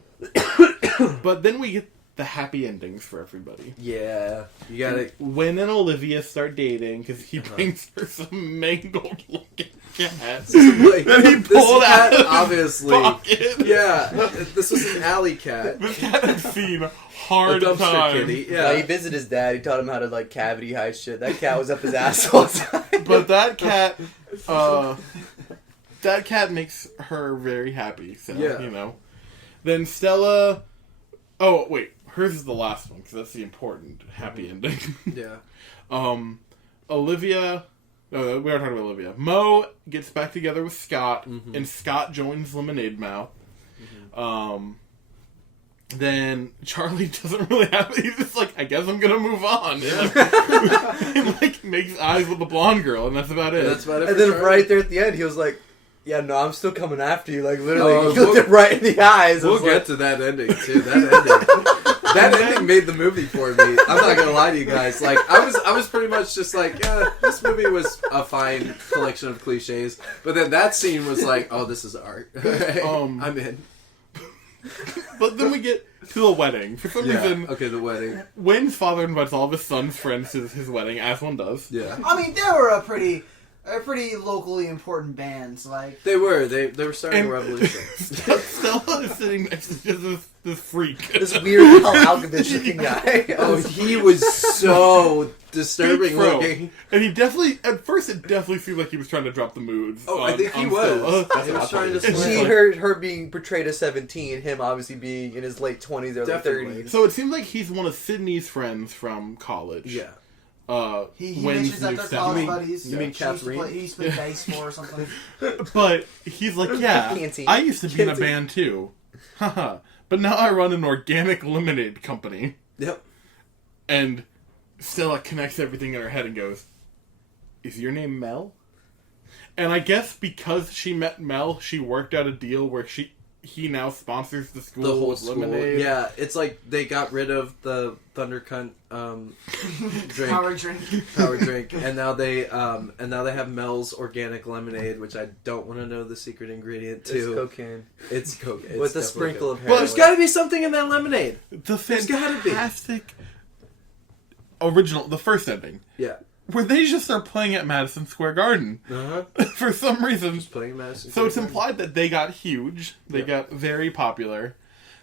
But then we get the happy endings for everybody. Yeah, you gotta. Wynn and Olivia start dating because he brings her some mangled looking cat. Like, Then he this pulled cat, out obviously. pocket. Yeah, this was an alley cat. This cat had seen A hard dumpster times. kitty. Yeah, he Yeah. visited his dad. He taught him how to like cavity hide shit. That cat was up his ass all the time. But that cat makes her very happy. So Yeah. Then Stella. Oh wait, hers is the last one because that's the important happy ending. Yeah. Olivia. No, we are talking about Olivia. Mo gets back together with Scott, and Scott joins Lemonade Mouth. Then Charlie doesn't really have. He's just like, I guess I'm gonna move on. And like makes eyes with the blonde girl, and that's about it. That's about it. And for then Charlie. right there at the end, he was like, "Yeah, no, I'm still coming after you." Like literally, Oh, he looked it right in the eyes. I We'll was get like, to that ending too. That ending made the movie for me. I'm not gonna lie to you guys. Like I was pretty much just like, yeah, this movie was a fine collection of cliches. But then that scene was like, oh, this is art. I'm in. But then we get to the wedding. For some reason, Okay, the wedding. Wynn's father invites all of his son's friends to his wedding, as one does. Yeah. I mean, they were a pretty locally important band. So like, They were starting And- a revolution. Stella is sitting next to just this freak. this weird Al Alkovich looking guy. Oh, he was so disturbing Big pro. looking. And he definitely, at first, it definitely seemed like he was trying to drop the moods. Oh, I think he was. Stella. He was trying to And She slam. her being portrayed as 17, him obviously being in his late 20s or late Definitely. 30s. So it seems like he's one of Sydney's friends from college. Yeah. he Wynn's mentions that new they're step- college buddies. you mean She used to Catherine? He used to play bass for or something. But he's like, yeah, Canteen. I used to be in a Canteen. band too. Haha. But now I run an organic lemonade company. Yep. And Stella connects everything in her head and goes, is your name Mel? And I guess because she met Mel, she worked out a deal where he now sponsors the school The whole with school. lemonade. Yeah, it's like they got rid of the Thunder Cunt drink. Power drink. Drink, and now they have Mel's organic lemonade, which I don't want to know the secret ingredient It's to. cocaine. It's cocaine With a sprinkle of But heroin. there's got to be something in that lemonade. The There's gotta be. fantastic the first ending, Yeah. where they just start playing at Madison Square Garden for some reason. Playing Madison. So it's Square implied that they got huge. They got very popular.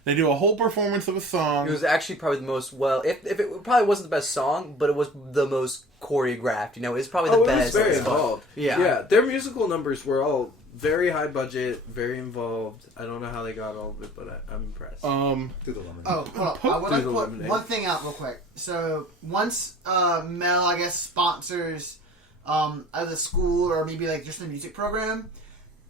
They do a whole performance of a song. It was actually probably the most if it probably wasn't the best song, but it was the most choreographed. It's probably the Garden. best. It was very involved. Yeah. Yeah. Their musical numbers were all very high budget, very involved. I don't know how they got all of it, but I'm impressed. Through the lemon. Oh, hold on. I would like to the put lemonade. one thing out real quick. So once Mel, I guess, sponsors at a school or maybe like just a music program.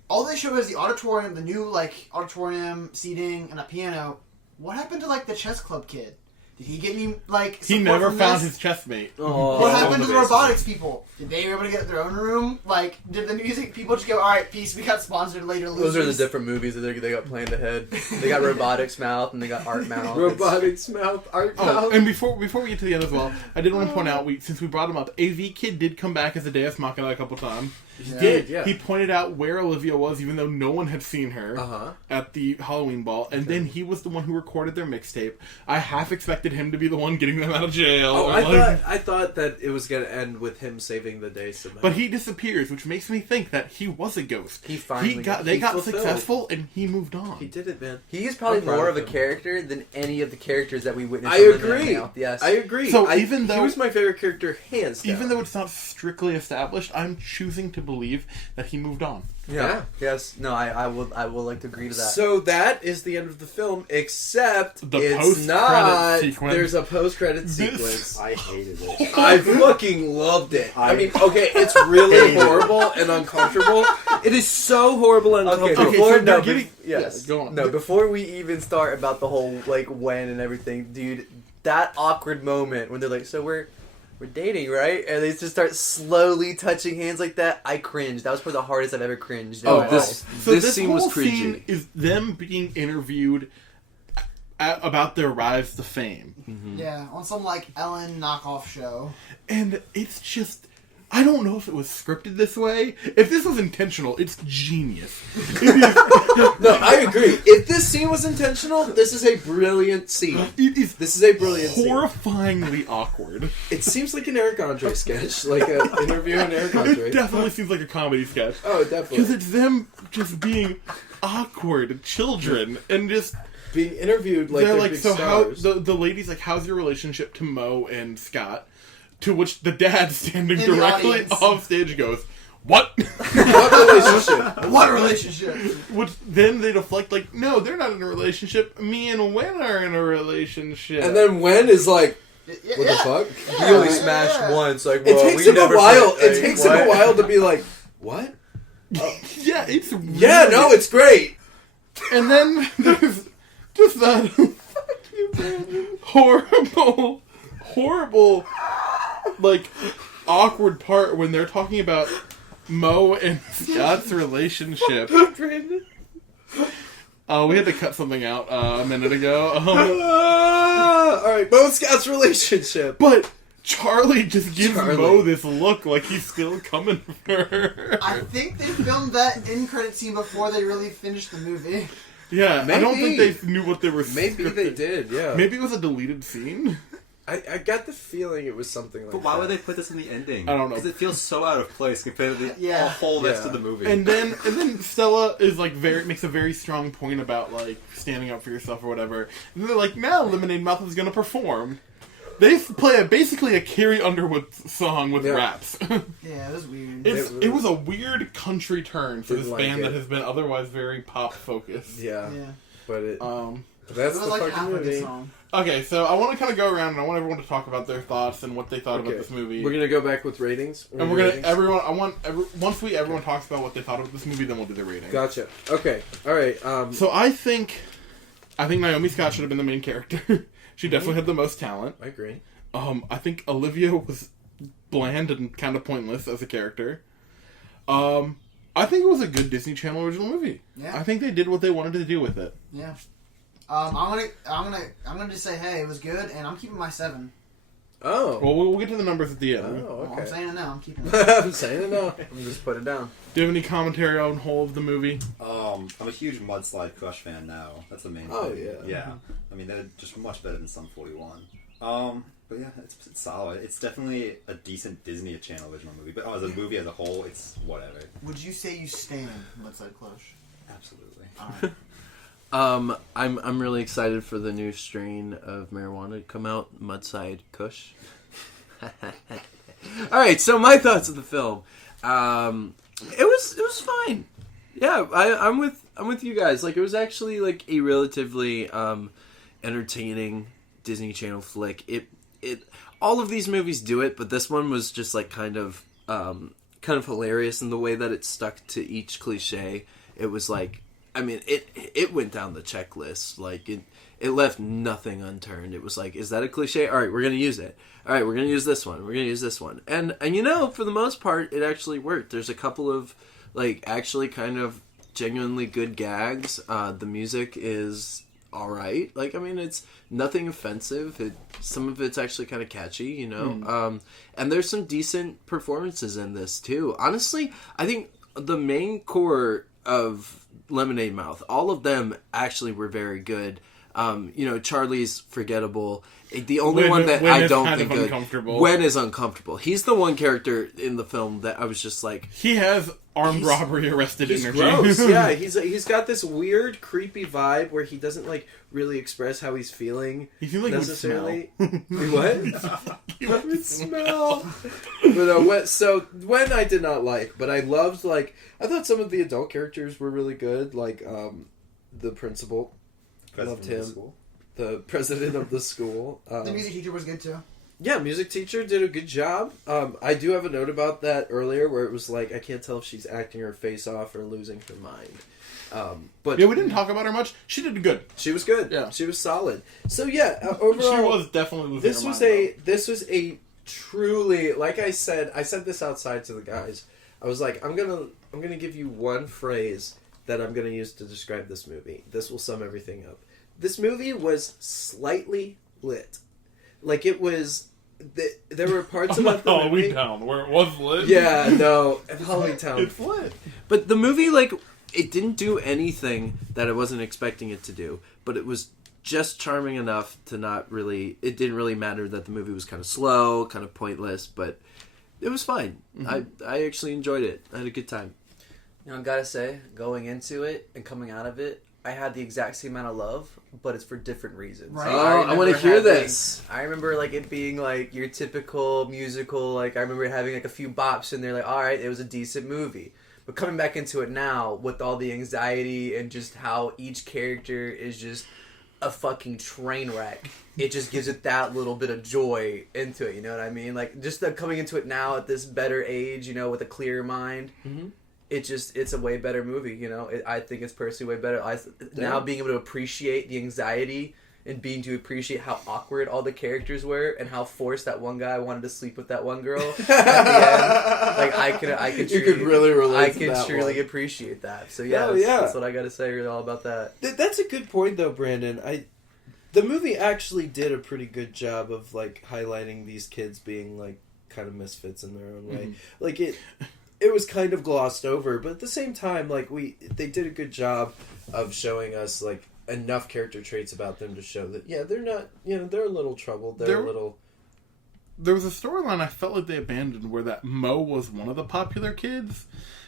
All they showed was the auditorium, the new like auditorium seating, and a piano. What happened to like the chess club kid? Did he get any like? He never found his chess mate. Oh. What happened to the robotics people? Did they were able to get their own room? Like, did the music people just go, all right, peace, we got sponsored later, losers? Those are the different movies that they got planned ahead. They got Robotics Mouth and they got Art Mouth. Robotics mouth, art mouth. And before we get to the end as well, I did want to point out, since we brought him up, AV Kid did come back as a Deus Machina a couple times. He did. Yeah. He pointed out where Olivia was, even though no one had seen her at the Halloween ball, and then he was the one who recorded their mixtape. I half expected him to be the one getting them out of jail. Oh, I thought that it was going to end with him saving the day somehow. But he disappears, which makes me think that he was a ghost. He finally got fulfilled. successful, and he moved on. He did it, man. He's probably I'm proud more of of a him. character than any of the characters that we witnessed. I on the agree. Mouth. Yes, I agree. So he was my favorite character, hands down. Even though it's not strictly established, I'm choosing to believe that he moved on. Yeah. Yes. No. I will like to agree to that. So that is the end of the film, except The it's post-credit not. sequence. There's a post-credit sequence. I hated it. I fucking loved it. I I mean, okay, it's really horrible and uncomfortable. It is so horrible and Okay, uncomfortable. before so no, they're getting- yes, go on. No, before we even start about the whole like when and everything, dude, that awkward moment when they're like, "So we're dating, right?" And they just start slowly touching hands like that. I cringed. That was probably the hardest I've ever cringed. In Oh, my this- life. So this scene was whole cringy. scene is them being interviewed about their rise to fame. Yeah, on some like Ellen knockoff show. And it's just, I don't know if it was scripted this way. If this was intentional, it's genius. No, I agree. If this scene was intentional, this is a brilliant scene. It is This is a brilliant scene. horrifyingly awkward. It seems like an Eric Andre sketch, like an interview on Eric Andre. It definitely seems like a comedy sketch. Oh, Because definitely. it's them just being awkward children and just Being interviewed like they're they're like, big so stars. how the lady's like, how's your relationship to Mo and Scott? To which the dad standing In the directly audience. off stage goes, what? What relationship? What relationship? Which then they deflect like, no, they're not in a relationship. Me and Wen are in a relationship. And then Wen is like, Yeah, what the fuck? He only smashed once. Like, It well, takes we him a never while. played- It takes him a what? while to be like, what? yeah, it's really, Yeah, no, it's great. and then there's just that horrible, like awkward part when they're talking about Mo and Scott's relationship. We had to cut something out a minute ago. Alright, Mo and Scott's relationship. But Charlie just gives Charlie. Mo this look like he's still coming for her. I think they filmed that end credit scene before they really finished the movie. Yeah, I don't think Maybe. they knew what they were Maybe they scripted. did, yeah. Maybe it was a deleted scene. I got the feeling it was something like But why that. would they put this in the ending? I don't know. Because it feels so out of place compared to the Yeah. whole rest Yeah. of the movie. And then Stella is like makes a very strong point about like standing up for yourself or whatever. And they're like, now Lemonade Mouth is gonna perform. They play basically a Carrie Underwood song with Yeah. raps. Yeah, it was weird. It was a weird country turn for Didn't this like band it. that has been otherwise very pop focused. Yeah, Yeah. but it, It that's was the like fucking half of the movie. song. Okay, so I want to kind of go around and I want everyone to talk about their thoughts and what they thought about this movie. We're gonna go back with ratings. and we're gonna once everyone talks about what they thought of this movie, then we'll do the rating. Gotcha. Okay. All right. So I think Naomi Scott should have been the main character. She definitely had the most talent. I agree. I think Olivia was bland and kind of pointless as a character. I think it was a good Disney Channel original movie. Yeah. I think they did what they wanted to do with it. Yeah. I'm gonna just say, hey, it was good, and I'm keeping my 7. Oh. Well, we'll get to the numbers at the end. Oh, Well, I'm okay. saying it now. I'm keeping it. I'm saying it now. Just put it down. Do you have any commentary on the whole of the movie? I'm a huge Mudslide Crush fan now. That's the main Oh, thing. yeah. Yeah. I mean, they're just much better than Sum 41. But yeah, it's solid. It's definitely a decent Disney Channel original movie. But as a movie as a whole, it's whatever. Would you say you stand Mudslide Crush? Absolutely. I'm really excited for the new strain of marijuana to come out, Mudslide Kush. All right, so my thoughts of the film. It was fine. Yeah, I'm with you guys. Like, it was actually like a relatively entertaining Disney Channel flick. It all of these movies do it, but this one was just like kind of kind of hilarious in the way that it stuck to each cliche. It was like, I mean, it went down the checklist. Like, it left nothing unturned. It was like, is that a cliche? All right, we're going to use it. All right, we're going to use this one. We're going to use this one. And you know, for the most part, it actually worked. There's a couple of, like, actually kind of genuinely good gags. The music is all right. Like, I mean, it's nothing offensive. Some of it's actually kind of catchy, you know? And there's some decent performances in this, too. Honestly, I think the main core of Lemonade Mouth, all of them actually were very good. You know, Charlie's forgettable. The only one that I don't think good. Gwen is uncomfortable. He's the one character in the film that I was just like, he has armed robbery arrested he's energy. Gross. Yeah, he's got this weird, creepy vibe where he doesn't like really express how he's feeling. He feels like necessarily. What? He would smell. But so Gwen I did not like, but I loved I thought some of the adult characters were really good, like the principal. Loved him. The president of the school. The music teacher was good too. Yeah, music teacher did a good job. I do have a note about that earlier where it was like, I can't tell if she's acting her face off or losing her mind. But yeah, we didn't talk about her much. She did good. She was good. Yeah, she was solid. So yeah, overall, she was definitely losing her mind. This was a truly, like I said this outside to the guys. I was like, I'm gonna give you one phrase that I'm gonna use to describe this movie. This will sum everything up. This movie was slightly lit. Like, it was... There were parts about the movie... Halloween Town, where it was lit. Yeah, no. Halloween Town. It's lit. But the movie, it didn't do anything that I wasn't expecting it to do. But it was just charming enough to not really... It didn't really matter that the movie was kind of slow, kind of pointless, but it was fine. Mm-hmm. I actually enjoyed it. I had a good time. You know, I gotta say, going into it and coming out of it, I had the exact same amount of love, but it's for different reasons. Right. I want to hear this. I remember it being your typical musical. I remember having a few bops in there. All right, it was a decent movie. But coming back into it now with all the anxiety and just how each character is just a fucking train wreck, it just gives it that little bit of joy into it. You know what I mean? Just coming into it now at this better age, you know, with a clearer mind. Mm-hmm. It's a way better movie, you know. I think it's personally way better. Now being able to appreciate the anxiety and being to appreciate how awkward all the characters were and how forced that one guy wanted to sleep with that one girl at the end. I could truly, you could really relate. I could truly appreciate that. So yeah, that's what I got to say really all about that. That's a good point though, Brandon. The movie actually did a pretty good job of highlighting these kids being kind of misfits in their own way. Mm-hmm. It was kind of glossed over, but at the same time, they did a good job of showing us enough character traits about them to show that they're not, they're a little troubled. They're a little. There was a storyline I felt like they abandoned where that Mo was one of the popular kids,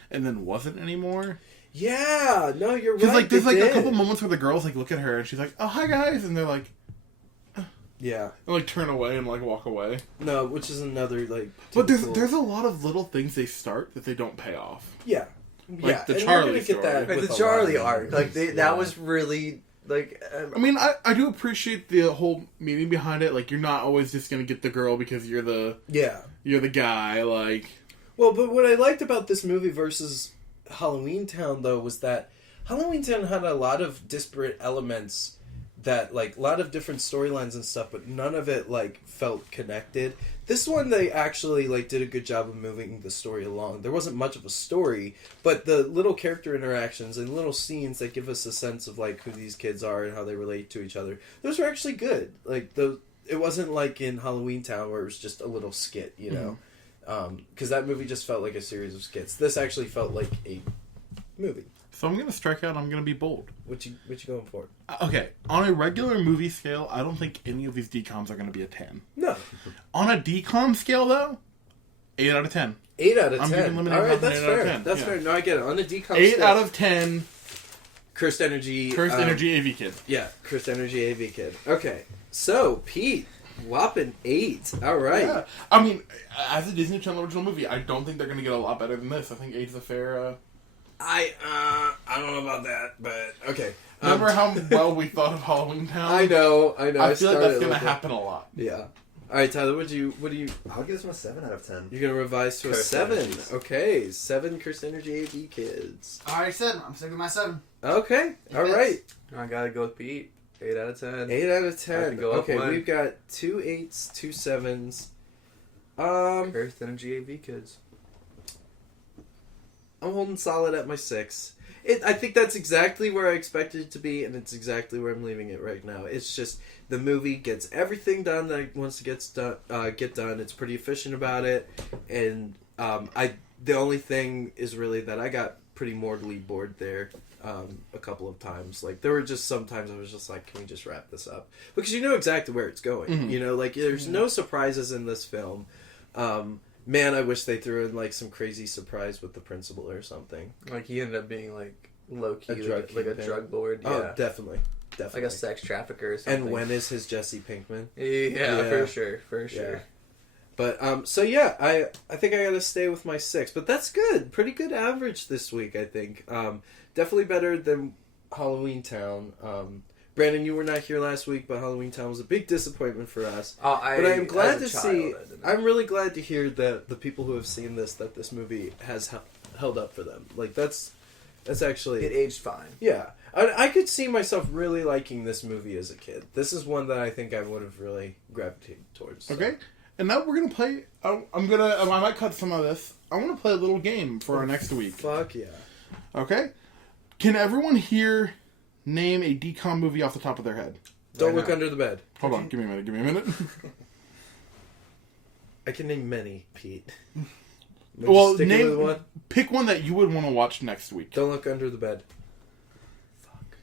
and then wasn't anymore. Yeah, no, you're right. Because there's a couple moments where the girls look at her and she's like, "Oh, hi guys," and they're like. Yeah. And turn away and walk away. No, which is another But there's a lot of little things they start that they don't pay off. Yeah. The Charlie story. The Charlie arc. That was really I mean, I do appreciate the whole meaning behind it. You're not always just gonna get the girl because you're the guy. Well, but what I liked about this movie versus Halloween Town though was that Halloween Town had a lot of disparate elements. That a lot of different storylines and stuff, but none of it felt connected. This one they actually did a good job of moving the story along. There wasn't much of a story, but the little character interactions and little scenes that give us a sense of who these kids are and how they relate to each other. Those were actually good. It wasn't like in Halloween Town where it was just a little skit, you know, because that movie just felt like a series of skits. This actually felt like a movie. So I'm going to strike out. I'm going to be bold. What you going for? Okay. On a regular movie scale, I don't think any of these DCOMs are going to be a 10. No. On a DCOM scale, though, 8 out of 10. 8 out of 10. I'm giving Lemonade All right, that's 8 fair. Out of 10. That's fair. No, I get it. On the DCOM 8 scale, out of 10. Cursed Energy. Cursed Energy AV Kid. Yeah, Cursed Energy AV Kid. Okay. So, Pete, whopping 8. All right. Yeah. I mean, as a Disney Channel original movie, I don't think they're going to get a lot better than this. I think 8 is a fair... I don't know about that, but okay. Remember how well we thought of Halloween Town? I know. I feel like that's going to happen a lot. Yeah. All right, Tyler, what do you? I would give this one a 7 out of 10. You're gonna revise to a Cursed 7. Energies. Okay, 7 Cursed Energy AV kids. I already said I'm sticking with my 7. Okay, all right. I gotta go with Pete. 8 out of 10. 8 out of I have 10. to go up Okay, one. we've got 2 8s, 2 7s. Cursed Energy AV kids. I'm holding solid at my 6. I think that's exactly where I expected it to be, and it's exactly where I'm leaving it right now. It's just the movie gets everything done that it wants to get done. It's pretty efficient about it, and the only thing is really that I got pretty mortally bored there a couple of times. Like there were just sometimes I was just like, can we just wrap this up? Because you know exactly where it's going. Mhm. You know, like there's no surprises in this film. Man, I wish they threw in like some crazy surprise with the principal or something. Like he ended up being like low key, A drug like a kingpin. drug lord. Yeah. Oh, definitely. Like a sex trafficker or something. And when is his Jesse Pinkman? Yeah, for sure. Yeah. But so yeah, I think I gotta stay with my 6. But that's good, pretty good average this week. I think definitely better than Halloween Town. Brandon, you were not here last week, but Halloween Town was a big disappointment for us. But But I'm glad to see. I'm really glad to hear that the people who have seen this, that this movie has held up for them. Like that's actually it aged fine. yeah. I could see myself really liking this movie as a kid. This is one that I think I would have really gravitated towards. So. Okay, and now we're gonna play. I might cut some of this. I want to play a little game for our next week. Fuck yeah. Okay, can everyone here name a DCOM movie off the top of their head? Don't Right look now. under the bed. Hold on, give me a minute. I can name many, Pete. Well, Sticking with one. pick one that you would want to watch next week. Don't look under the bed. Fuck.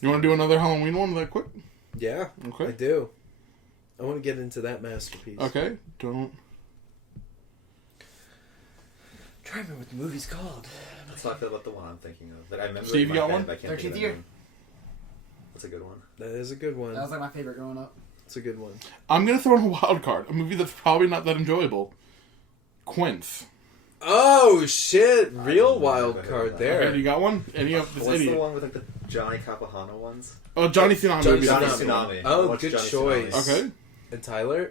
You want to do another Halloween one that quick? Yeah, I Okay. do. I want to get into that masterpiece. Okay. Don't. Try to remember what the movie's called. That's how I feel about the one I'm thinking of. But I remember Steve, it in you my got head, one? but I can't think 13th of the year. name. That's a good one. That is a good one. That was like my favorite growing up. It's a good one. I'm gonna throw in a wild card. A movie that's probably not that enjoyable. Quince. Oh shit! Real don't wild know. card Okay, there. you got one? Any of this What's the idiot? one with like the Johnny Capahano ones? Oh, Johnny Tsunami. Johnny would be the Johnny first one. Tsunami. Oh, Watch good Johnny choice. Tsunami. Okay. And Tyler,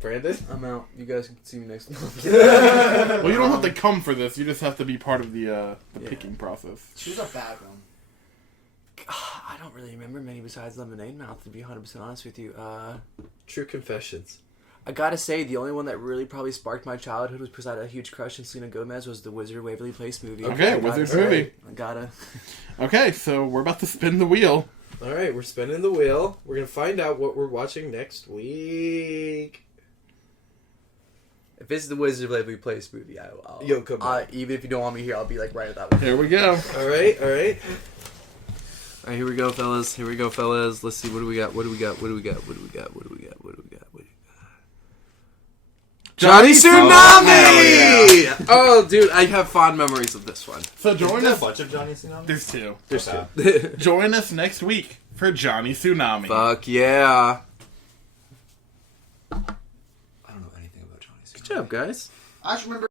Brandon. I'm out. You guys can see me next month. Well, you don't have to come for this. You just have to be part of the Yeah. picking process. Choose a bad one. I don't really remember many besides Lemonade Mouth, to be 100% honest with you. True confessions. I gotta say, the only one that really probably sparked my childhood was because I had a huge crush on Selena Gomez was the Wizard Waverly Place movie. Okay, I gotta Wizard's say, movie. I gotta. Okay, so we're about to spin the wheel. All right, we're spinning the wheel. We're gonna find out what we're watching next week. If it's the Wizard Waverly Place movie, I'll You'll come back. even if you don't want me here, I'll be like right at that one. Here we go. All right. All right, here we go, fellas. Let's see, what do we got? Johnny Tsunami! Oh, dude, I have fond memories of this one. So join Isn't there a us. bunch of Johnny Tsunami? There's two. There's Okay. two. Join us next week for Johnny Tsunami. Fuck yeah. I don't know anything about Johnny Tsunami. Good job, guys. I just remember